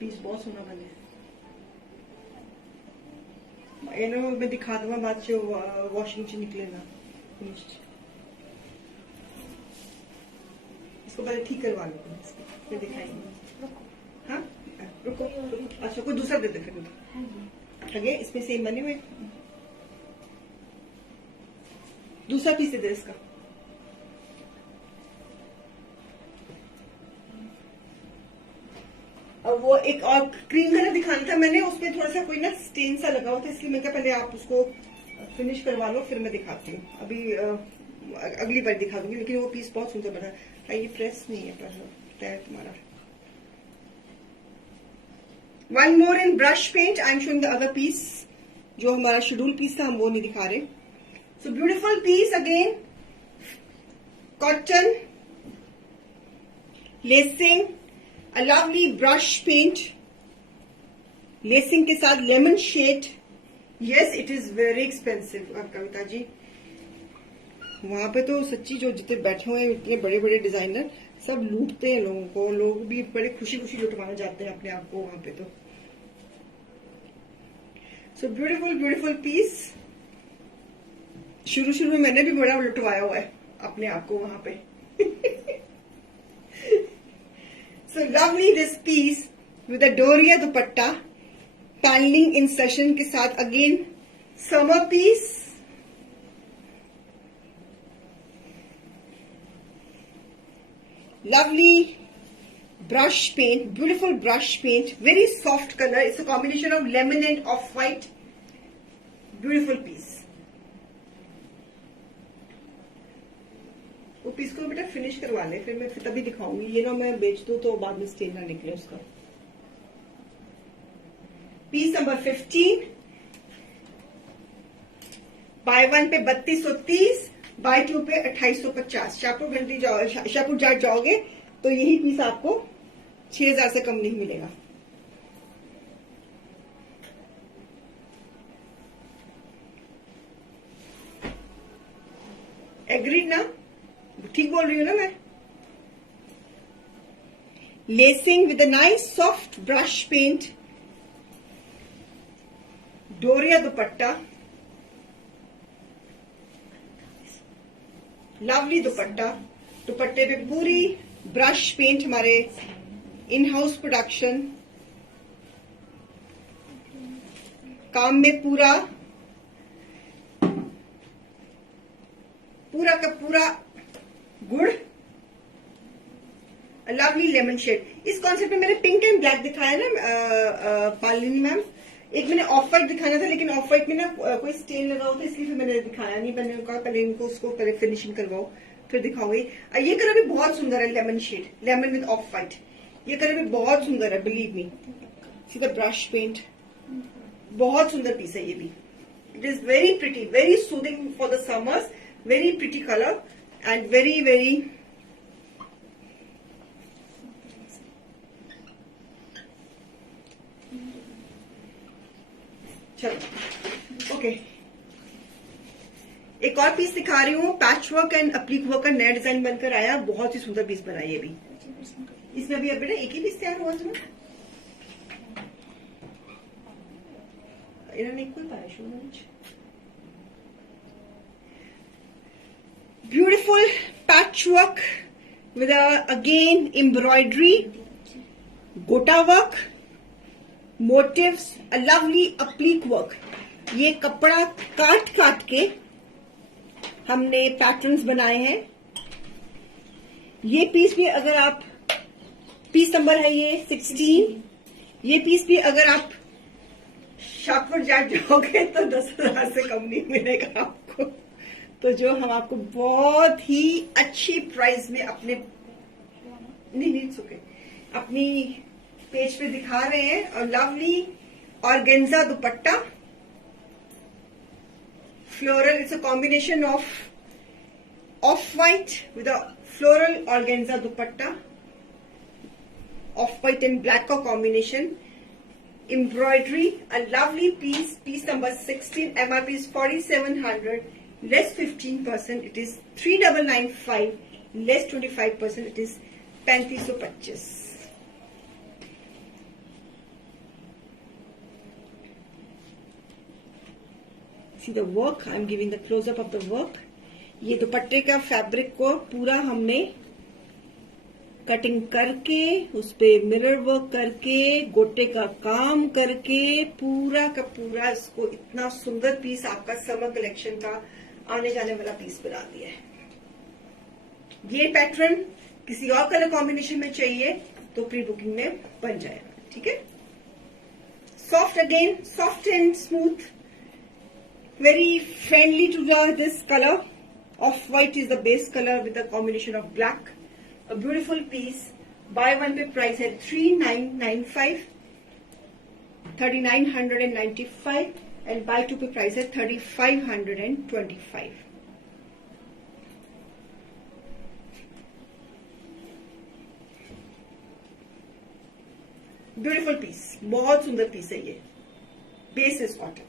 पीस बहुत सोना बने. इन्हों मैं दिखा दूंगा बाद से वॉशिंग से निकलेगा. इसको पहले ठीक करवा लो फिर दिखाएंगे. हाँ रुको. अच्छा कोई दूसरा दे दे फिर. आगे इसमें सेम बने हुए दूसरा पीस दे दे इसका. और वो एक और क्रीम कलर दिखाना था मैंने, उसमें थोड़ा सा कोई ना स्टेन सा लगा हुआ था, इसलिए मैं क्या पहले आप उसको फिनिश करवा लो फिर मैं दिखाती हूँ. अभी अगली बार दिखा दूंगी. लेकिन वो पीस बहुत सुंदर बना. ये प्रेस नहीं है पर तुम्हारा. One more in brush paint. I am showing the other piece. जो हमारा शेड्यूल पीस था हम वो नहीं दिखा रहे. So beautiful piece again. Cotton, lacing, a lovely brush paint. Lacing के साथ lemon shade. Yes, it is very expensive. Kavita ji वहां पे तो सच्ची जो जितने बैठे हुए हैं इतने बड़े बड़े डिजाइनर सब लूटते हैं लोगों को. लोग भी बड़े खुशी खुशी लुटवाना चाहते हैं अपने आप को वहां पे. तो सो ब्यूटीफुल ब्यूटीफुल पीस. शुरू में मैंने भी बड़ा लुटवाया हुआ है अपने आप को वहां पे. So lovely this piece with a doria dupatta, panelling insertion के साथ. Again summer piece. Lovely brush paint, beautiful brush paint, very soft color. It's a combination of lemon and off-white. Beautiful piece. वो पीस को बेटा फिनिश करवा ले फिर मैं तभी दिखाऊंगी. ये ना मैं बेच दूं तो बाद में स्टेन ना निकले उसका. Piece number 15. बाय वन पे 3230, बाय टू पे 2850. शाहपुर जाट जाओगे तो यही पीस आपको 6,000 से कम नहीं मिलेगा. एग्री ना, ठीक बोल रही हूँ ना मैं. Lacing with a nice soft brush paint, doria dupatta, lovely दुपट्टा. दुपट्टे पे पूरी ब्रश पेंट, हमारे इन हाउस प्रोडक्शन. काम में पूरा का लवली लेमन शेड। इस कॉन्सेप्ट में मैंने पिंक एंड ब्लैक दिखाया ना पालिनी मैम, एक मैंने ऑफ व्हाइट दिखाना था, लेकिन ऑफ व्हाइट में ना कोई स्टेन लगा हुआ था, इसलिए फिर मैंने दिखाया नहीं। मैंने कहा पहले इनको उसको पहले फिनिशिंग करवाओ फिर दिखाऊंगी। ये कलर भी बहुत सुंदर है, lemon shade, lemon with off white. ये कलर भी बहुत सुंदर है, believe me. See the brush paint, बहुत सुंदर पीस है ये भी। It is very pretty, very soothing for the summers, very pretty colour and very very चलो ओके। एक और पीस दिखा रही हूँ, patch work and applique work का नया डिजाइन बनकर आया, बहुत ही सुंदर पीस बना ये भी। इसमें अभी बेटा एक ही पीस तैयार हुआ इसमें, इन्होंने एक कोई पाया शो में। Beautiful patch work with again embroidery, gota work, motifs, a lovely applique work. ये कपड़ा काट काट के हमने पैटर्न्स बनाए हैं। ये पीस भी अगर आप, पीस नंबर है ये 16, ये पीस भी अगर आप शॉप पर जाओगे तो 10,000 से कम नहीं मिलेगा आपको। तो जो हम आपको बहुत ही अच्छी प्राइस में अपने नहीं सुके अपनी पेज पे दिखा रहे हैं। और lovely organza dupatta, floral, it's a combination of white with a floral organza dupatta, off white and black का combination, embroidery, a lovely piece, piece number 16, MRP is 4,700, less 15%, it is 3,995, less 25%, it is 3,525। See the work, I am giving the close up of the work। ये दुपट्टे का फैब्रिक को पूरा हमने कटिंग करके, उस पे मिरर वर्क करके, गोटे का काम करके, पूरा का पूरा इसको इतना सुंदर पीस आपका समर कलेक्शन का आने जाने वाला पीस बना दिया है। ये पैटर्न किसी और कलर कॉम्बिनेशन में चाहिए तो प्री बुकिंग में बन जाएगा, ठीक है। Soft, again soft and smooth, very friendly to this color. Off white is the base color with the combination of black. A beautiful piece. Buy one पे price है 3,995, 3,995, and buy two पे price है 3,525। ब्यूटीफुल पीस, बहुत सुंदर पीस है ये। Base is cotton.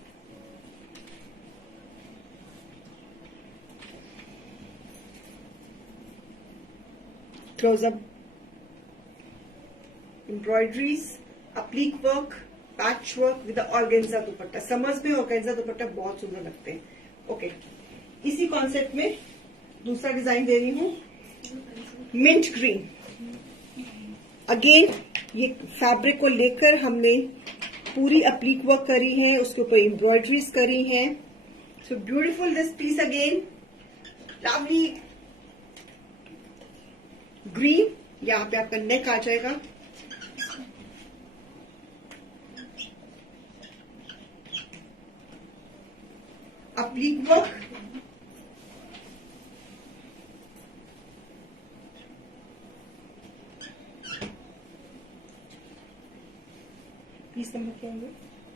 Close up embroideries, applique work, patch work with the organza dupatta. Summers में organza दुपट्टा बहुत सुंदर लगते हैं। ओके, इसी कॉन्सेप्ट में दूसरा डिजाइन दे रही हूँ, मिंट ग्रीन। अगेन ये फैब्रिक को लेकर हमने पूरी अप्लीक वर्क करी है, उसके ऊपर एम्ब्रॉयडरीज करी हैं। So beautiful this piece, again lovely green. यहाँ पे आपका नेक आ जाएगा, अप्लीक वर्क, पीस नंबर क्या है?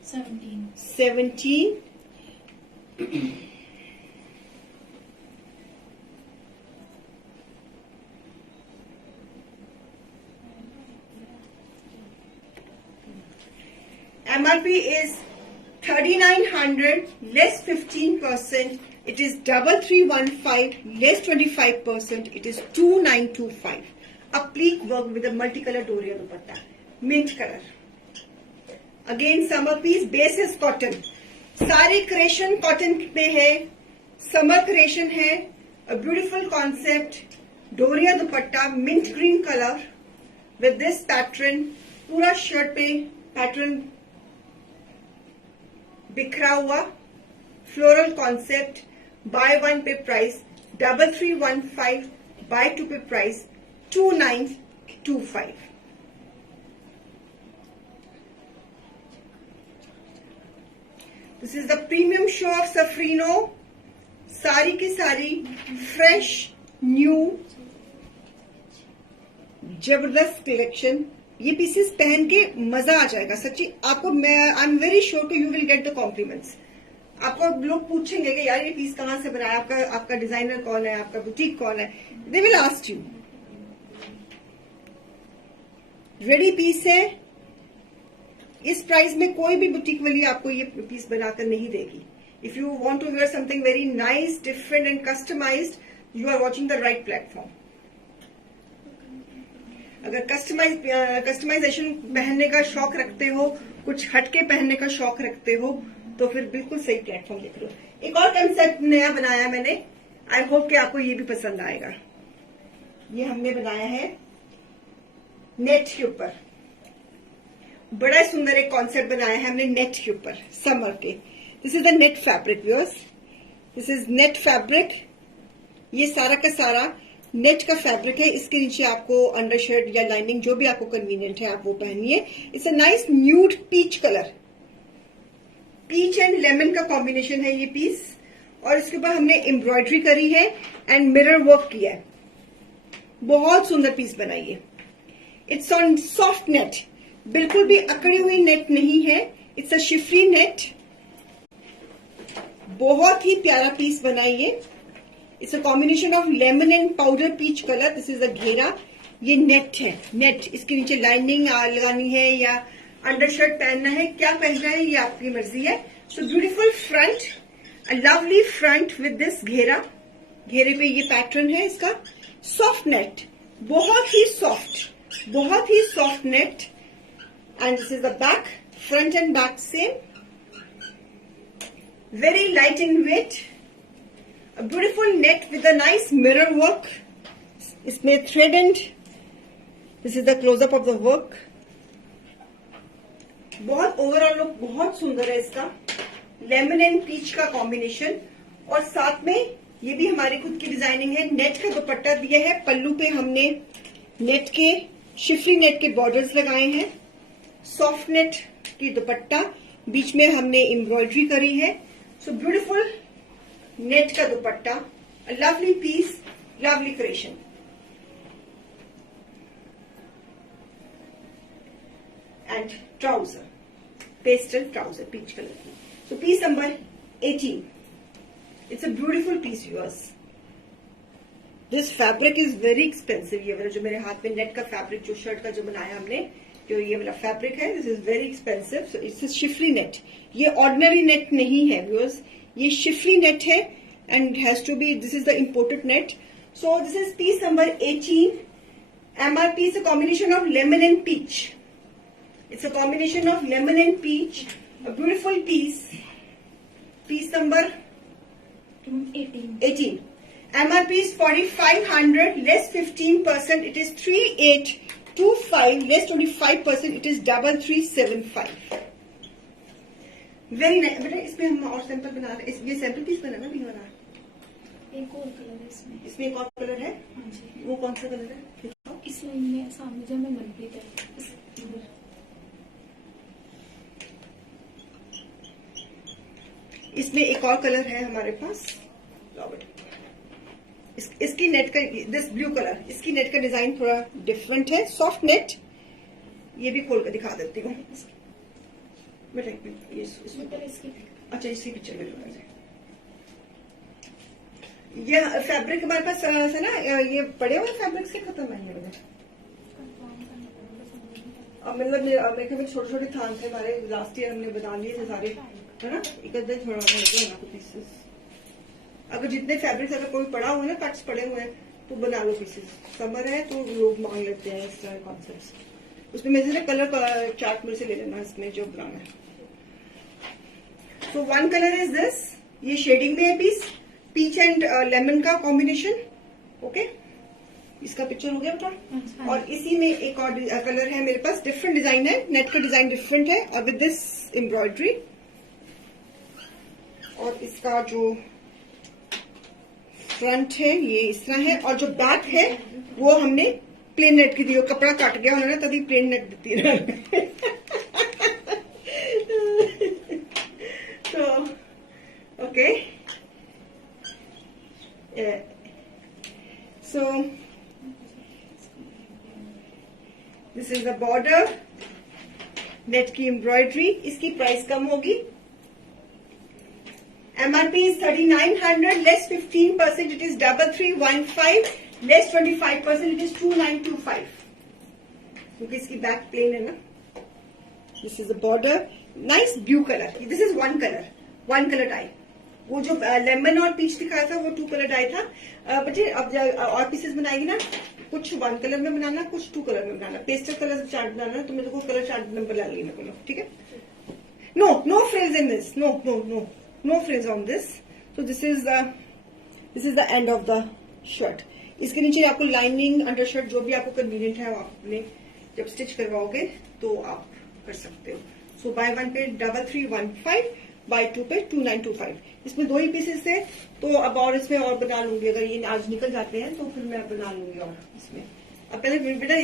17। MRP is 3,900, less 15%. It is 3,315, less 25%. It is 2,925. Applique work with a multicolor Doria dupatta, mint color. Again summer piece, base is cotton. सारे क्रिएशन कॉटन में है, समर क्रिएशन है। A beautiful concept, doria dupatta, mint green color with this pattern। पूरा शर्ट पे पैटर्न बिखरा हुआ, floral concept. Buy one pay price 3,315, buy two pay price 2,995। 2825। This is the premium show of Safarino. सारी की सारी फ्रेश न्यू जबरदस्त कलेक्शन। ये पीसेस पहन के मजा आ जाएगा सच्ची आपको। मैं आई एम वेरी श्योर कि you will get the compliments. आपको लोग पूछेंगे कि यार ये पीस कहाँ से बनाया, आपका डिजाइनर कौन है, आपका बुटीक कौन है। They will ask you. Ready piece है। इस प्राइस में कोई भी बुटीक वाली आपको ये पीस बनाकर नहीं देगी। If you want to wear something very nice, different and customised, you are watching the right platform. अगर कस्टमाइजेशन पहनने का शौक रखते हो, कुछ हटके पहनने का शौक रखते हो, तो फिर बिल्कुल सही प्लेटफॉर्म देख लो। एक और कंसेप्ट नया बनाया मैंने, आई होप कि आपको ये भी पसंद आएगा। ये हमने बनाया है नेट के ऊपर। बड़ा सुंदर एक कॉन्सेप्ट बनाया है हमने नेट के ऊपर समर के। This is the net fabric viewers, this is net fabric. ये सारा का सारा नेट का फैब्रिक है। इसके नीचे आपको अंडरशर्ट या लाइनिंग जो भी आपको कन्वीनियंट है आप वो पहनिए। It's a nice nude peach colour, peach and lemon का कॉम्बिनेशन है ये पीस। और इसके ऊपर हमने एम्ब्रॉयडरी करी है एंड मिरर वर्क किया है। बहुत सुंदर पीस बनाइए। इट्स ऑन सॉफ्ट नेट, बिल्कुल भी अकड़ी हुई नेट नहीं है। It's a schiffli net. बहुत ही प्यारा पीस बनाइए। It's a combination of lemon and powder peach colour. This is a घेरा। ये नेट है, नेट। इसके नीचे लाइनिंग लगानी है या अंडरशर्ट पहनना है, क्या पहनना है ये आपकी मर्जी है। So beautiful front, a lovely front with this घेरा। घेरे पे ये पैटर्न है इसका। सॉफ्ट नेट, बहुत ही सॉफ्ट, बहुत ही soft net. And this is the back, front and back same, very light in weight. A beautiful net with a nice mirror work. इसमें thread end. This is the close-up of the work. बहुत ओवरऑल लुक बहुत सुंदर है इसका। लेमन एंड पीच का कॉम्बिनेशन। और साथ में ये भी हमारी खुद की डिजाइनिंग है। नेट का दुपट्टा दिया है। पल्लू पे हमने नेट के, शिफरी नेट के बॉर्डर्स लगाए हैं। सॉफ्ट नेट की दुपट्टा, बीच में हमने एम्ब्रॉयडरी करी है। सो ब्यूटीफुल नेट का dupatta, lovely piece, lovely creation. And trouser, pastel trouser peach colour की। So piece number 18। It's a beautiful piece viewers. This fabric is very expensive. ये वाला जो मेरे हाथ में नेट का फैब्रिक, जो शर्ट का जो बनाया हमने, जो ये वाला फैब्रिक है, this is very expensive. So it's schiffli net. ये ऑर्डिनरी नेट नहीं है व्यूअर्स, ये शिफरी नेट है and has to be, this is the imported net. So this is piece number 18। MRP is a combination of lemon and peach. It's a combination of lemon and peach, a beautiful piece. Piece number 18। MRP is 4500, less 15%, it is 3825, less 25%, it is 3375। Very nice. बेटा इसमें हम और सैंपल बना रहे हैं। ये सैंपल पीस बनाना भी बना। एक और कलर है इसमें। इसमें एक और कलर है। हाँ जी। वो कौन सा कलर है? इसमें सामने जो मैं मनप्रीत है। इसमें एक और कलर है हमारे पास। इसकी नेट का, दिस ब्लू कलर, इसकी नेट का डिजाइन थोड़ा डिफरेंट है। Soft net. ये भी खोल कर दिखा देती हूँ बेटा। अच्छा इसकी पिक्चर में थोड़ा सा ये फैब्रिक हमारे पास है ना, ये पड़े हुए फैब्रिक से खत्म है ये। अब मतलब मेरे ख्याल में छोटे छोटे थान थे हमारे, लास्ट ईयर हमने बना लिए थे सारे, है ना। एक अदर थोड़ा ना पीसेस। अगर जितने फैब्रिक्स अगर कोई पड़ा हुआ है ना, कट्स पड़े हुए हैं, तो बना लो पीसेस। समर है तो लोग मांग लेते हैं इस तरह कॉन्सेप्ट। उसमें मेरे से कलर चार्ट में से ले लेना इसमें जो बनाना है। तो वन कलर इज दिस, ये शेडिंग में है पीस, पीच एंड लेमन का कॉम्बिनेशन। ओके, इसका पिक्चर हो गया बेटा। और इसी में एक और कलर है मेरे पास, डिफरेंट डिजाइन है, नेट का डिजाइन डिफरेंट है और विद दिस एम्ब्रॉयडरी। और इसका जो फ्रंट है ये इस तरह है और जो बैक है वो हमने प्लेन नेट की दी कपड़ा कट गया उन्होंने तभी प्लेन नेट दी तो okay so this is the border net की एम्ब्रॉयडरी इसकी प्राइस कम होगी MRP is 3900 less 15% it is 3315 less 25% it is 2925 क्योंकि इसकी बैक प्लेन है ना this is the border nice blue colour this is one colour dye वो जो लेमन और पीच दिखाया था वो 2 कलर डाई था बच्चे अब और पीसेस बनाएगी ना कुछ 1 कलर में बनाना कुछ 2 कलर में बनाना पेस्टल कलर चार्ट बनाना तो मेरे को कलर चार्ट नंबर ला लेगी मेरे को ठीक है no frills in this no frills on this so this is the end of the shirt इसके नीचे आपको लाइनिंग अंडर शर्ट जो भी आपको कन्वीनियंट है आपने जब स्टिच करवाओगे तो आप कर सकते हो सो बाय 1 पे 3315 बाय 2 पे 2925 इसमें 2 ही पीसेस थे तो अब और इसमें और बना लूंगी अगर ये आज निकल जाते हैं तो फिर मैं बना लूंगी और इसमें अब पहले बेटा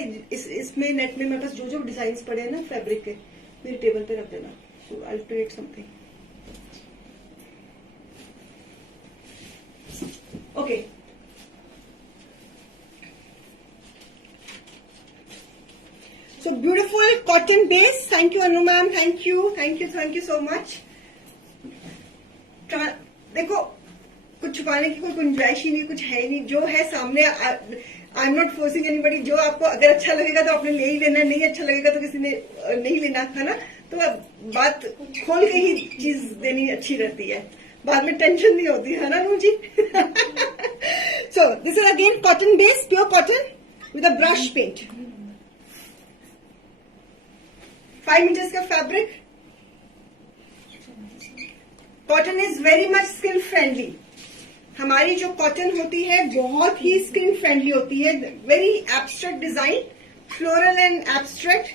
इसमें नेट में मेरे पास जो डिजाइन पड़े हैं ना फैब्रिक के मेरे टेबल पे रख देना so I will create something Okay. So beautiful cotton base. Thank you Anu ma'am. Thank you so much. देखो कुछ छुपाने की कोई गुंजाइश ही नहीं कुछ है ही नहीं जो है सामने I am not forcing anybody जो आपको अगर अच्छा लगेगा तो आपने ले ही लेना नहीं अच्छा लगेगा तो किसी ने नहीं लेना है ना तो बात खोल के ही चीज देनी अच्छी रहती है बाद में टेंशन नहीं होती है ना नू जी so this is again cotton base pure cotton with a brush paint 5 metres का fabric cotton is very much skin friendly हमारी जो कॉटन होती है बहुत ही स्किन फ्रेंडली होती है very abstract design floral and abstract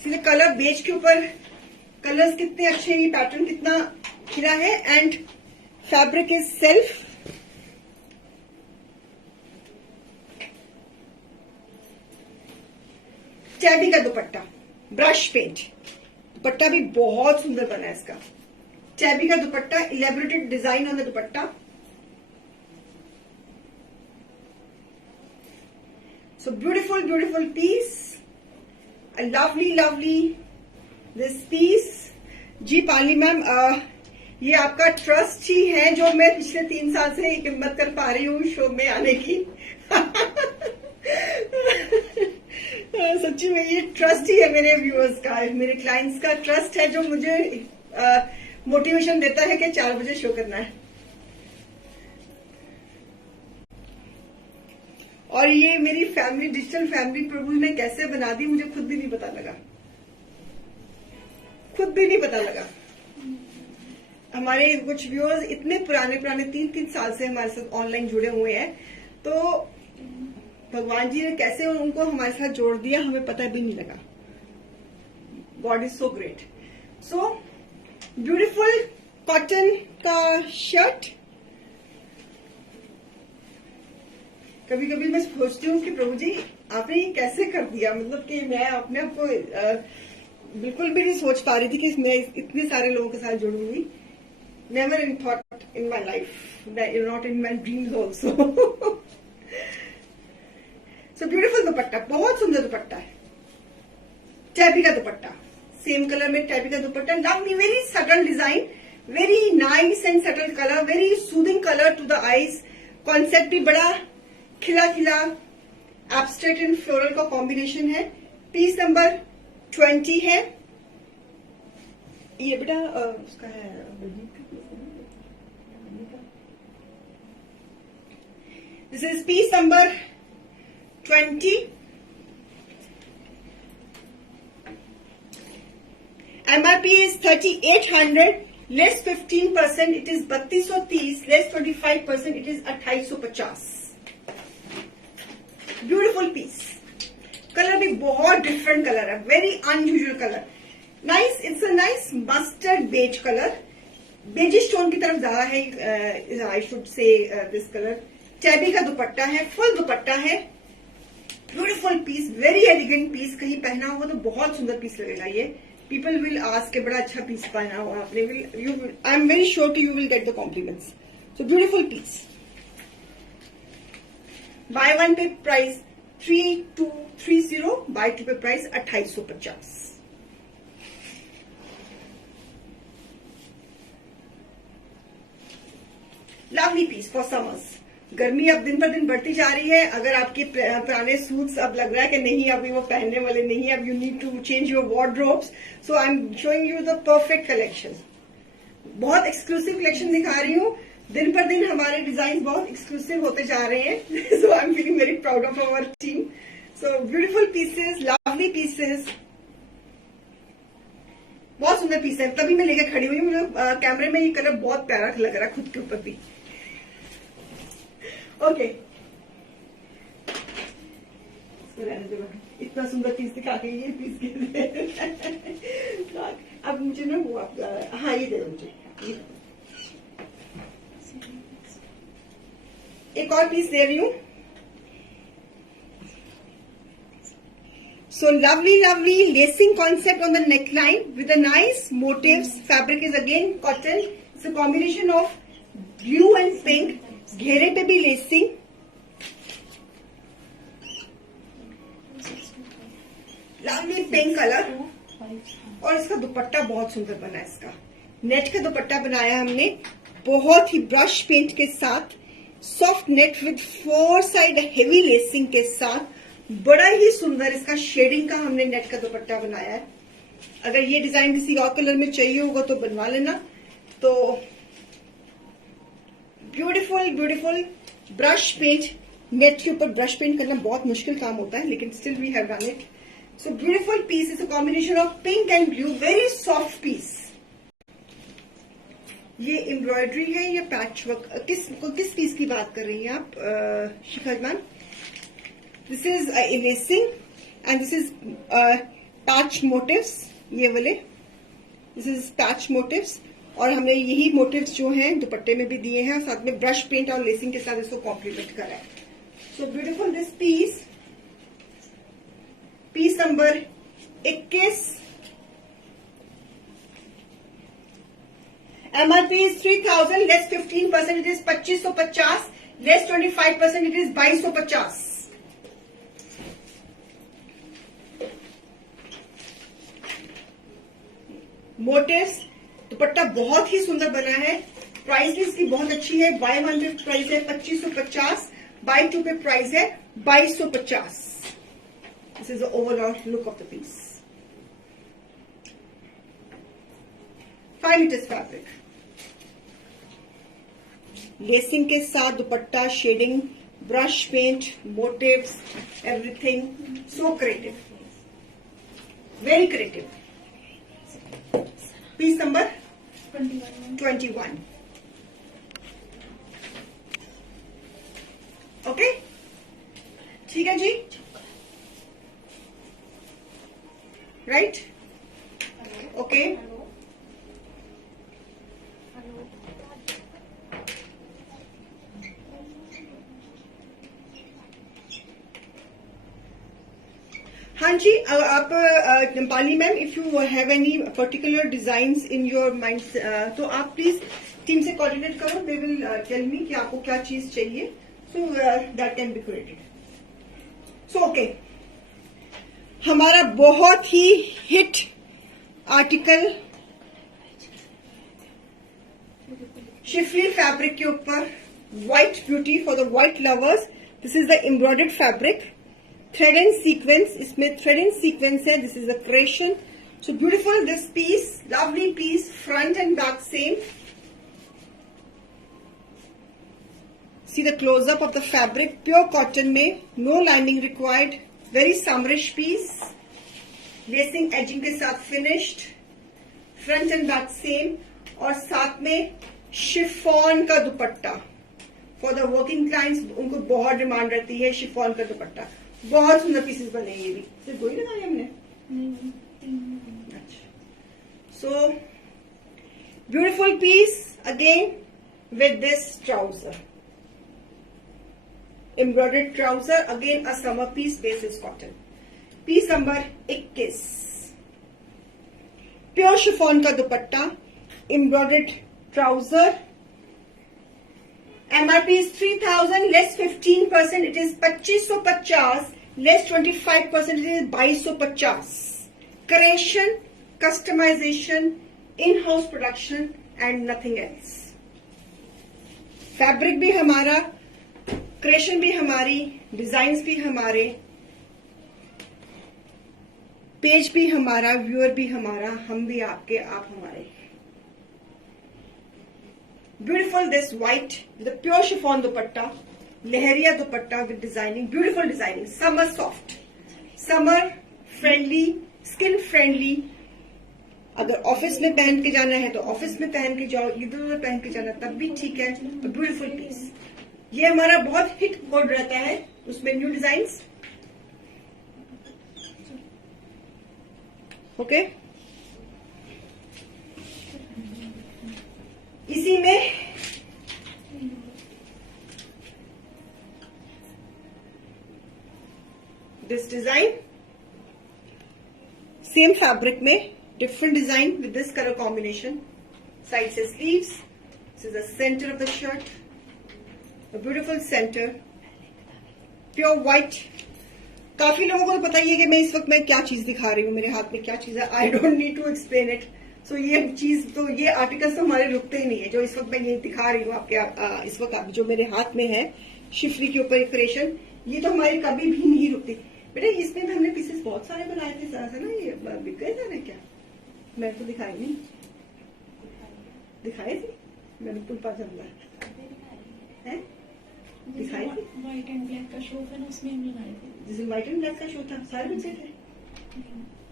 सीधे कलर बेज के ऊपर कलर्स कितने अच्छे हैं पैटर्न कितना खिला है and fabric is self tabby का दुपट्टा ब्रश पेंट दुपट्टा भी बहुत सुंदर बना है इसका टैबी का dupatta elaborated design on the dupatta so beautiful piece a lovely this piece जी पाली मैम ये आपका ट्रस्ट ही है जो मैं पिछले 3 साल से हिम्मत कर पा रही हूँ शो में आने की सच्ची में ये ट्रस्ट ही है मेरे व्यूअर्स का मेरे क्लाइंट्स का ट्रस्ट है जो मुझे मोटिवेशन देता है कि 4 बजे शो करना है और ये मेरी फैमिली डिजिटल फैमिली प्रभु ने कैसे बना दी मुझे खुद भी नहीं पता लगा हमारे कुछ व्यूअर्स इतने पुराने 3 साल से हमारे साथ ऑनलाइन जुड़े हुए हैं तो भगवान जी ने कैसे उनको हमारे साथ जोड़ दिया हमें पता भी नहीं लगा God is so great so beautiful cotton का शर्ट कभी कभी मैं सोचती हूँ कि प्रभु जी आपने ये कैसे कर दिया मतलब कि मैं अपने आप को बिल्कुल भी नहीं सोच पा रही थी कि मैं इतने सारे लोगों के साथ जुड़ूंगी never in thought in my life not in my dreams also so beautiful dupatta बहुत सुंदर दुपट्टा है टैबी का दुपट्टा सेम कलर में टैबी का dupatta lovely very subtle design very nice and subtle colour very soothing colour to the eyes concept भी बड़ा खिला एब्स्ट्रैक्ट एंड फ्लोरल का कॉम्बिनेशन है पीस नंबर 20 है ये बेटा उसका है this is piece number 20 MRP is 3800 less 15% it is 3230 less 25% it is 2850 beautiful piece colour भी बहुत डिफरेंट कलर है very unusual colour nice it's a nice mustard beige colour beigish tone की तरफ ज्यादा है I should say this colour tabby का दुपट्टा है, फुल दुपट्टा है, beautiful piece, very elegant piece. कहीं पहना हुआ तो बहुत सुंदर पीस लगेगा ये. पीपल विल आस्क, बड़ा अच्छा पीस पहना हुआ आपने. I am very sure you will get the compliments. So beautiful piece. Buy one pay price 3230, buy two pay price 2850. Lovely piece for summers. गर्मी अब दिन पर दिन बढ़ती जा रही है. अगर आपके पुराने सूट्स अब लग रहा है कि नहीं अभी वो पहनने वाले नहीं है, अब you need to change your wardrobes, so I am showing you the perfect collection. बहुत एक्सक्लूसिव कलेक्शन दिखा रही हूँ. दिन पर दिन हमारे डिजाइन बहुत एक्सक्लूसिव होते जा रहे हैं. So I am feeling very proud of our team. So beautiful pieces, lovely pieces, बहुत सुंदर पीस है. तभी मैं लेकर खड़ी हुई हूँ. मुझे कैमरे में ये कलर बहुत प्यारा लग रहा है खुद के ऊपर भी. ओके, इतना सुंदर पीस दिखा के ये पीस के अब मुझे ना वो आप, हाँ ये दे दो मुझे. एक और पीस दे रही हूँ. So lovely lacing concept on the neckline with a nice motifs. Fabric is again cotton. It's a combination of blue and pink. घेरे पे भी लेसिंग. Lovely pink colour. और इसका दुपट्टा बहुत सुंदर बना है. इसका नेट का दुपट्टा बनाया हमने बहुत ही ब्रश पेंट के साथ. Soft net with 4 side heavy lacing के साथ. बड़ा ही सुंदर इसका शेडिंग का हमने नेट का दुपट्टा बनाया है. अगर ये डिजाइन किसी और कलर में चाहिए होगा तो बनवा लेना. तो ब्यूटीफुल ब्रश पेंट. नेट के ऊपर ब्रश पेंट करना बहुत मुश्किल काम होता है, लेकिन still we have done it. So beautiful piece. Is a combination of pink and blue. Very soft piece. ये एम्ब्रॉयडरी है या पैच वर्क, किस पीस की बात कर रही हैं आप Shikha ma'am? This is lacing and this is patch motifs. ये वाले दिस इज पैच मोटिव्स. और हमने यही मोटिव्स जो हैं दुपट्टे में भी दिए हैं, साथ में ब्रश पेंट और लेसिंग के साथ इसको कॉम्प्लीमेंट करा है. So beautiful this piece. Piece number 21. MRP is 3000, less 15%, it is 2550, less 25%, it is 2250. Motives. दुपट्टा बहुत ही सुंदर बना है. प्राइस भी इसकी बहुत अच्छी है. बाय 1 पे प्राइस है 2550, बाय 2 पे प्राइस है 2250. This is the overall look of the piece. 5 metres fabric. Lacing के साथ dupatta, shading, brush paint, motifs, everything. So creative, very creative. Piece number 21. Okay, ठीक है जी. Right, okay. हाँ जी. आप Nepali ma'am, if you have any particular designs in your mind, तो आप प्लीज टीम से कोऑर्डिनेट करो. दे विल टेल मी कि आपको क्या चीज चाहिए. So that can be created. So okay, हमारा बहुत ही हिट आर्टिकल शिफली फैब्रिक के ऊपर, white beauty for the white lovers. This is the embroidered fabric. Thread and sequins, इसमें थ्रेड एंड सीक्वेंस है. This is a creation. So beautiful this piece. Lovely piece, front and back same. See the closeup of the fabric. Pure cotton में, no lining required. Very summerish piece. Lacing ageing के साथ finished. Front and back same. और साथ में शिफॉन का दुपट्टा. फॉर द वर्किंग क्लाइंट्स, उनको बहुत डिमांड रहती है शिफॉन का दुपट्टा. बहुत सुंदर पीसेस बने. ये भी सिर्फ दो ही लगाए हमने. अच्छा. So beautiful piece again with this trouser. Embroidered trouser, again a summer piece, base is cotton. Piece number 21, pure chiffon का dupatta, embroidered trouser, MRP is 3000, less 15%, it is 2550, less 25%, it is 2250। Creation, customisation, in house production and nothing else. Fabric भी हमारा, क्रिएशन भी हमारी, डिजाइन्स भी हमारे, पेज भी हमारा, व्यूअर भी हमारा, हम भी आपके, आप हमारे। Beautiful this white with pure chiffon dupatta, leheriya dupatta with designing, beautiful designing, summer soft, summer friendly, skin friendly. अगर ऑफिस में पहन के जाना है तो ऑफिस में पहन के जाओ, इधर उधर पहन के जाना तब भी ठीक है। ब्यूटीफुल पीस, ये हमारा बहुत हिट कोड रहता है, उसमें न्यू डिजाइन्स। ओके, इसी में दिस डिजाइन, सेम फैब्रिक में different design with this color combination. Side says sleeves. This is the center of the shirt. A beautiful center. Pure white. काफी लोगों को पता ही है कि मैं इस वक्त मैं क्या चीज दिखा रही हूँ, मेरे हाथ में क्या चीज है। I don't need to explain it. So ये चीज तो, ये आर्टिकल्स तो हमारे रुकते ही नहीं है। जो इस वक्त मैं ये दिखा रही हूँ आपके, इस वक्त जो मेरे हाथ में है शिफरी के ऊपर क्रिएशन, ये तो हमारी कभी भी नहीं रुकती। बेटा इसमें भी हमने पीसेस बहुत सारे बनाए थे ना, ये बिक गए थे ना क्या? मैं तो दिखाई नहीं, दिखाई थी मैंने पुल पास अंदर है, दिखाई थी। व्हाइट एंड ब्लैक का शो था ना, उसमें हम लगाए थे। जिस व्हाइट एंड ब्लैक का शो था, सारे बच्चे थे।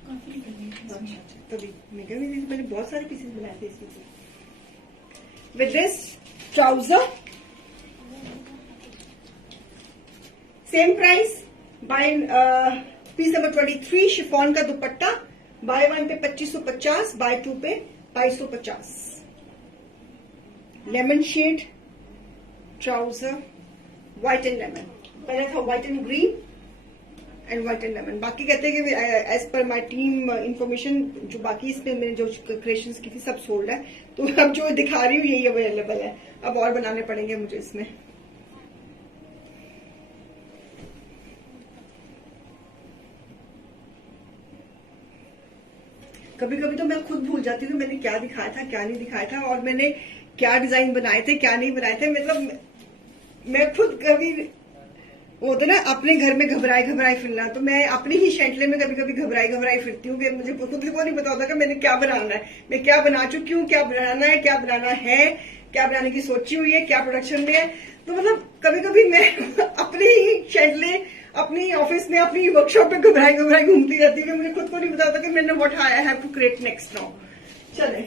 काफी निकल गए थे। अच्छा, तभी मैंने बहुत सारे पीसेस बनाए थे इसमें। With this trouser, same price, buy piece number 23, chiffon का दुपट्टा, बाय 1 पे 2550, bye 2 pay 2250। Lemon shade trouser, white and lemon, पहले था white and green and white and lemon. बाकी कहते हैं कि as per my team information, जो बाकी इसमें मैंने जो क्रिएशंस की थी सब सोल्ड है, तो अब जो दिखा रही हूँ यही अवेलेबल है। अब और बनाने पड़ेंगे मुझे इसमें। कभी कभी तो मैं खुद भूल जाती हूँ मैंने क्या दिखाया था, क्या नहीं दिखाया था, और मैंने क्या डिजाइन बनाए थे, क्या नहीं बनाए थे। मतलब मैं खुद कभी, वो तो ना अपने घर में घबराए फिरना, तो मैं अपने ही शेंटले में कभी कभी घबराई फिरती हूँ कि मुझे खुद को नहीं पता होता कि मैंने क्या बनाना है, मैं क्या बना चुकी हूँ, क्या बनाना है, क्या बनाना है, क्या बनाने की सोची हुई है, क्या प्रोडक्शन में है। तो मतलब कभी कभी मैं अपने ही शेंटले, अपनी ऑफिस में, अपनी वर्कशॉप में घबराई घूमती रहती हूँ कि मुझे खुद को नहीं पता होता कि मैंने what I have to create next now. चले,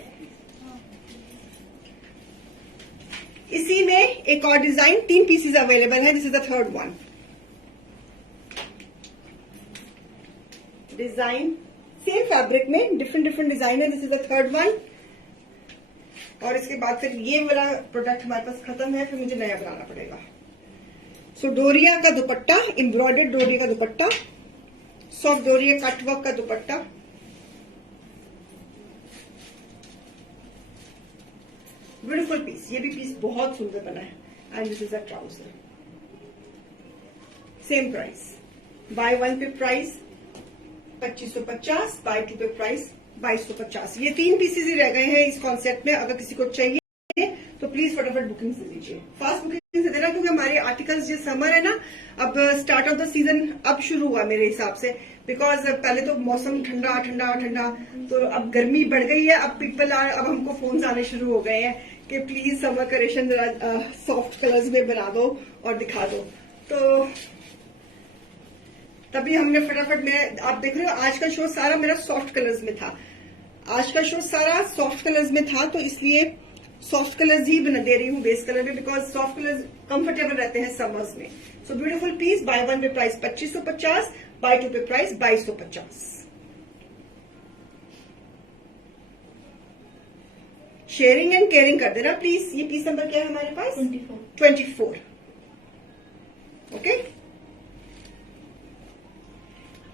इसी में एक और डिजाइन, 3 पीसेस अवेलेबल है। This is the third one. Design same fabric में डिफरेंट डिजाइन है। This is the third one. और इसके बाद फिर ये वाला प्रोडक्ट हमारे पास खत्म है, फिर मुझे नया बनाना पड़ेगा। सो डोरिया का दुपट्टा, एम्ब्रॉयडर्ड डोरिया का दुपट्टा, सॉफ्ट डोरिया कटवर्क का दुपट्टा, ब्यूटीफुल पीस। ये भी पीस बहुत सुंदर बना है। And this is a trouser, same price, buy 1 pay price 2550, bye 2 पे प्राइस 2250। ये 3 पीसेस ही रह गए हैं इस कॉन्सेप्ट में। अगर किसी को चाहिए तो प्लीज फटाफट बुकिंग से दीजिए, फास्ट बुकिंग से देना, क्योंकि हमारे आर्टिकल्स जो समर है ना, अब स्टार्ट ऑफ द सीजन अब शुरू हुआ मेरे हिसाब से। बिकॉज पहले तो मौसम ठंडा, तो अब गर्मी बढ़ गई है। अब हमको फोन आने शुरू हो गए हैं कि प्लीज समर कलेक्शन जरा सॉफ्ट कलर्स में बना दो और दिखा दो। तो तभी हमने फटाफट, मैं, आप देख रहे हो आज का शो सारा मेरा सॉफ्ट कलर्स में था। आज का शो सारा सॉफ्ट कलर्स में था, तो इसलिए सॉफ्ट कलर्स ही बना दे रही हूँ बेस कलर में, बिकॉज सॉफ्ट कलर्स कंफर्टेबल रहते हैं समर्स में। सो beautiful piece, buy 1 pay price 2550, bye 2 पे प्राइस 2250। शेयरिंग एंड केयरिंग कर देना प्लीज। ये पीस नंबर क्या है हमारे पास? 24। Okay, okay.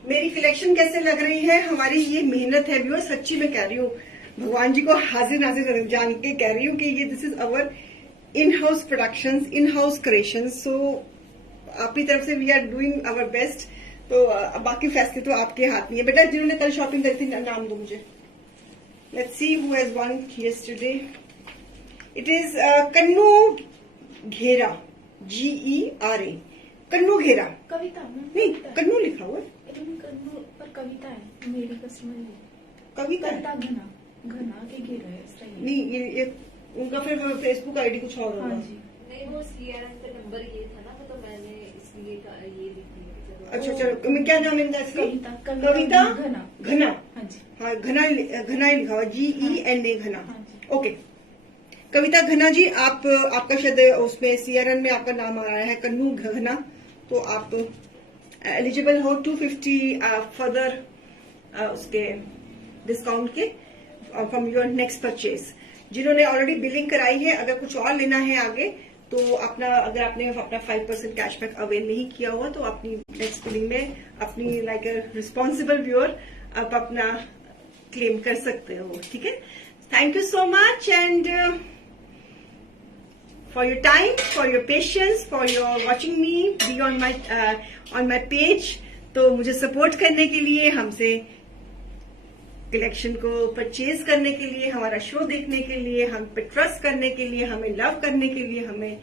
मेरी कलेक्शन कैसे लग रही है, हमारी ये मेहनत है व्यूअर्स, सच्ची में कह रही हूँ, भगवान जी को हाजिर नाजिर जान के कह रही हूँ कि ये this is our in house productions, in house creations. So आपकी तरफ से we are doing our best. तो बाकी फैसले तो आपके हाथ में है। बेटा जिन्होंने कल शॉपिंग करी थी नाम दो मुझे। Let's see who has won yesterday. It is Kannu Ghera, GERA, कन्नू घेरा। कविता मैम, नहीं, कविता है। कन्नू लिखा हुआ है। कन्नू पर कविता है, मेरी कस्टमर कविता है। कविता घना घना के घेरा है, इस टाइप। नहीं, ये उनका फिर फेसबुक आईडी कुछ और हाँ होगा। जी। नहीं, वो CRM का नंबर ये था ना, तो मैंने इसलिए ये लिख दिया। अच्छा चलो, मैं क्या नाम है इनका इसलिए? कविता कविता घना। घना। हाँ जी। हाँ, घना घना ही लिखा हुआ, GENA घना। हाँ जी। ओके, कविता घना जी, आप आपका शायद उसमें CRM में आपका नाम आ रहा है कन्नू घना, तो आप एलिजिबल हो 250 फर्दर उसके डिस्काउंट के फ्रॉम योर नेक्स्ट परचेज। जिन्होंने ऑलरेडी बिलिंग कराई है, अगर कुछ और लेना है आगे तो अगर आपने अपना 5% कैशबैक अवेल नहीं किया हुआ तो अपनी नेक्स्ट बिलिंग में अपनी लाइक अ रिस्पॉन्सिबल व्यूअर आप अपना क्लेम कर सकते हो। ठीक है, thank you so much and for your time, for your patience, for your watching me, be on my page। तो मुझे सपोर्ट करने के लिए, हमसे कलेक्शन को परचेज करने के लिए, हमारा शो देखने के लिए, हम पे ट्रस्ट करने के लिए, हमें लव करने के लिए, हमें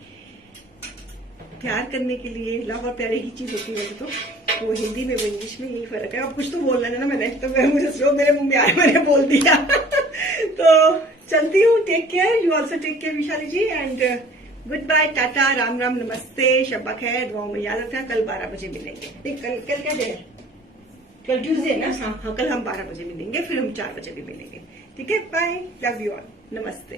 प्यार करने के लिए। लव और प्यार ही चीज होती है वैसे तो, वो हिंदी में वो इंग्लिश में यही फर्क है। अब कुछ तो बोलना है ना मैंने, तो मुझे जो मेरे मुंह में आया मैंने बोल दिया। तो चलती हूँ, take care, you also take care Vishali ji, and goodbye, टाटा, राम राम, नमस्ते, शब्बा खैर, दुआओं में याद रखना। कल 12 बजे मिलेंगे। नहीं, कल क्या डे है? कल ट्यूजडे ना? हाँ, कल हम 12 बजे मिलेंगे, फिर हम 4 बजे भी मिलेंगे। ठीक है, बाय, लव यू ऑल, नमस्ते।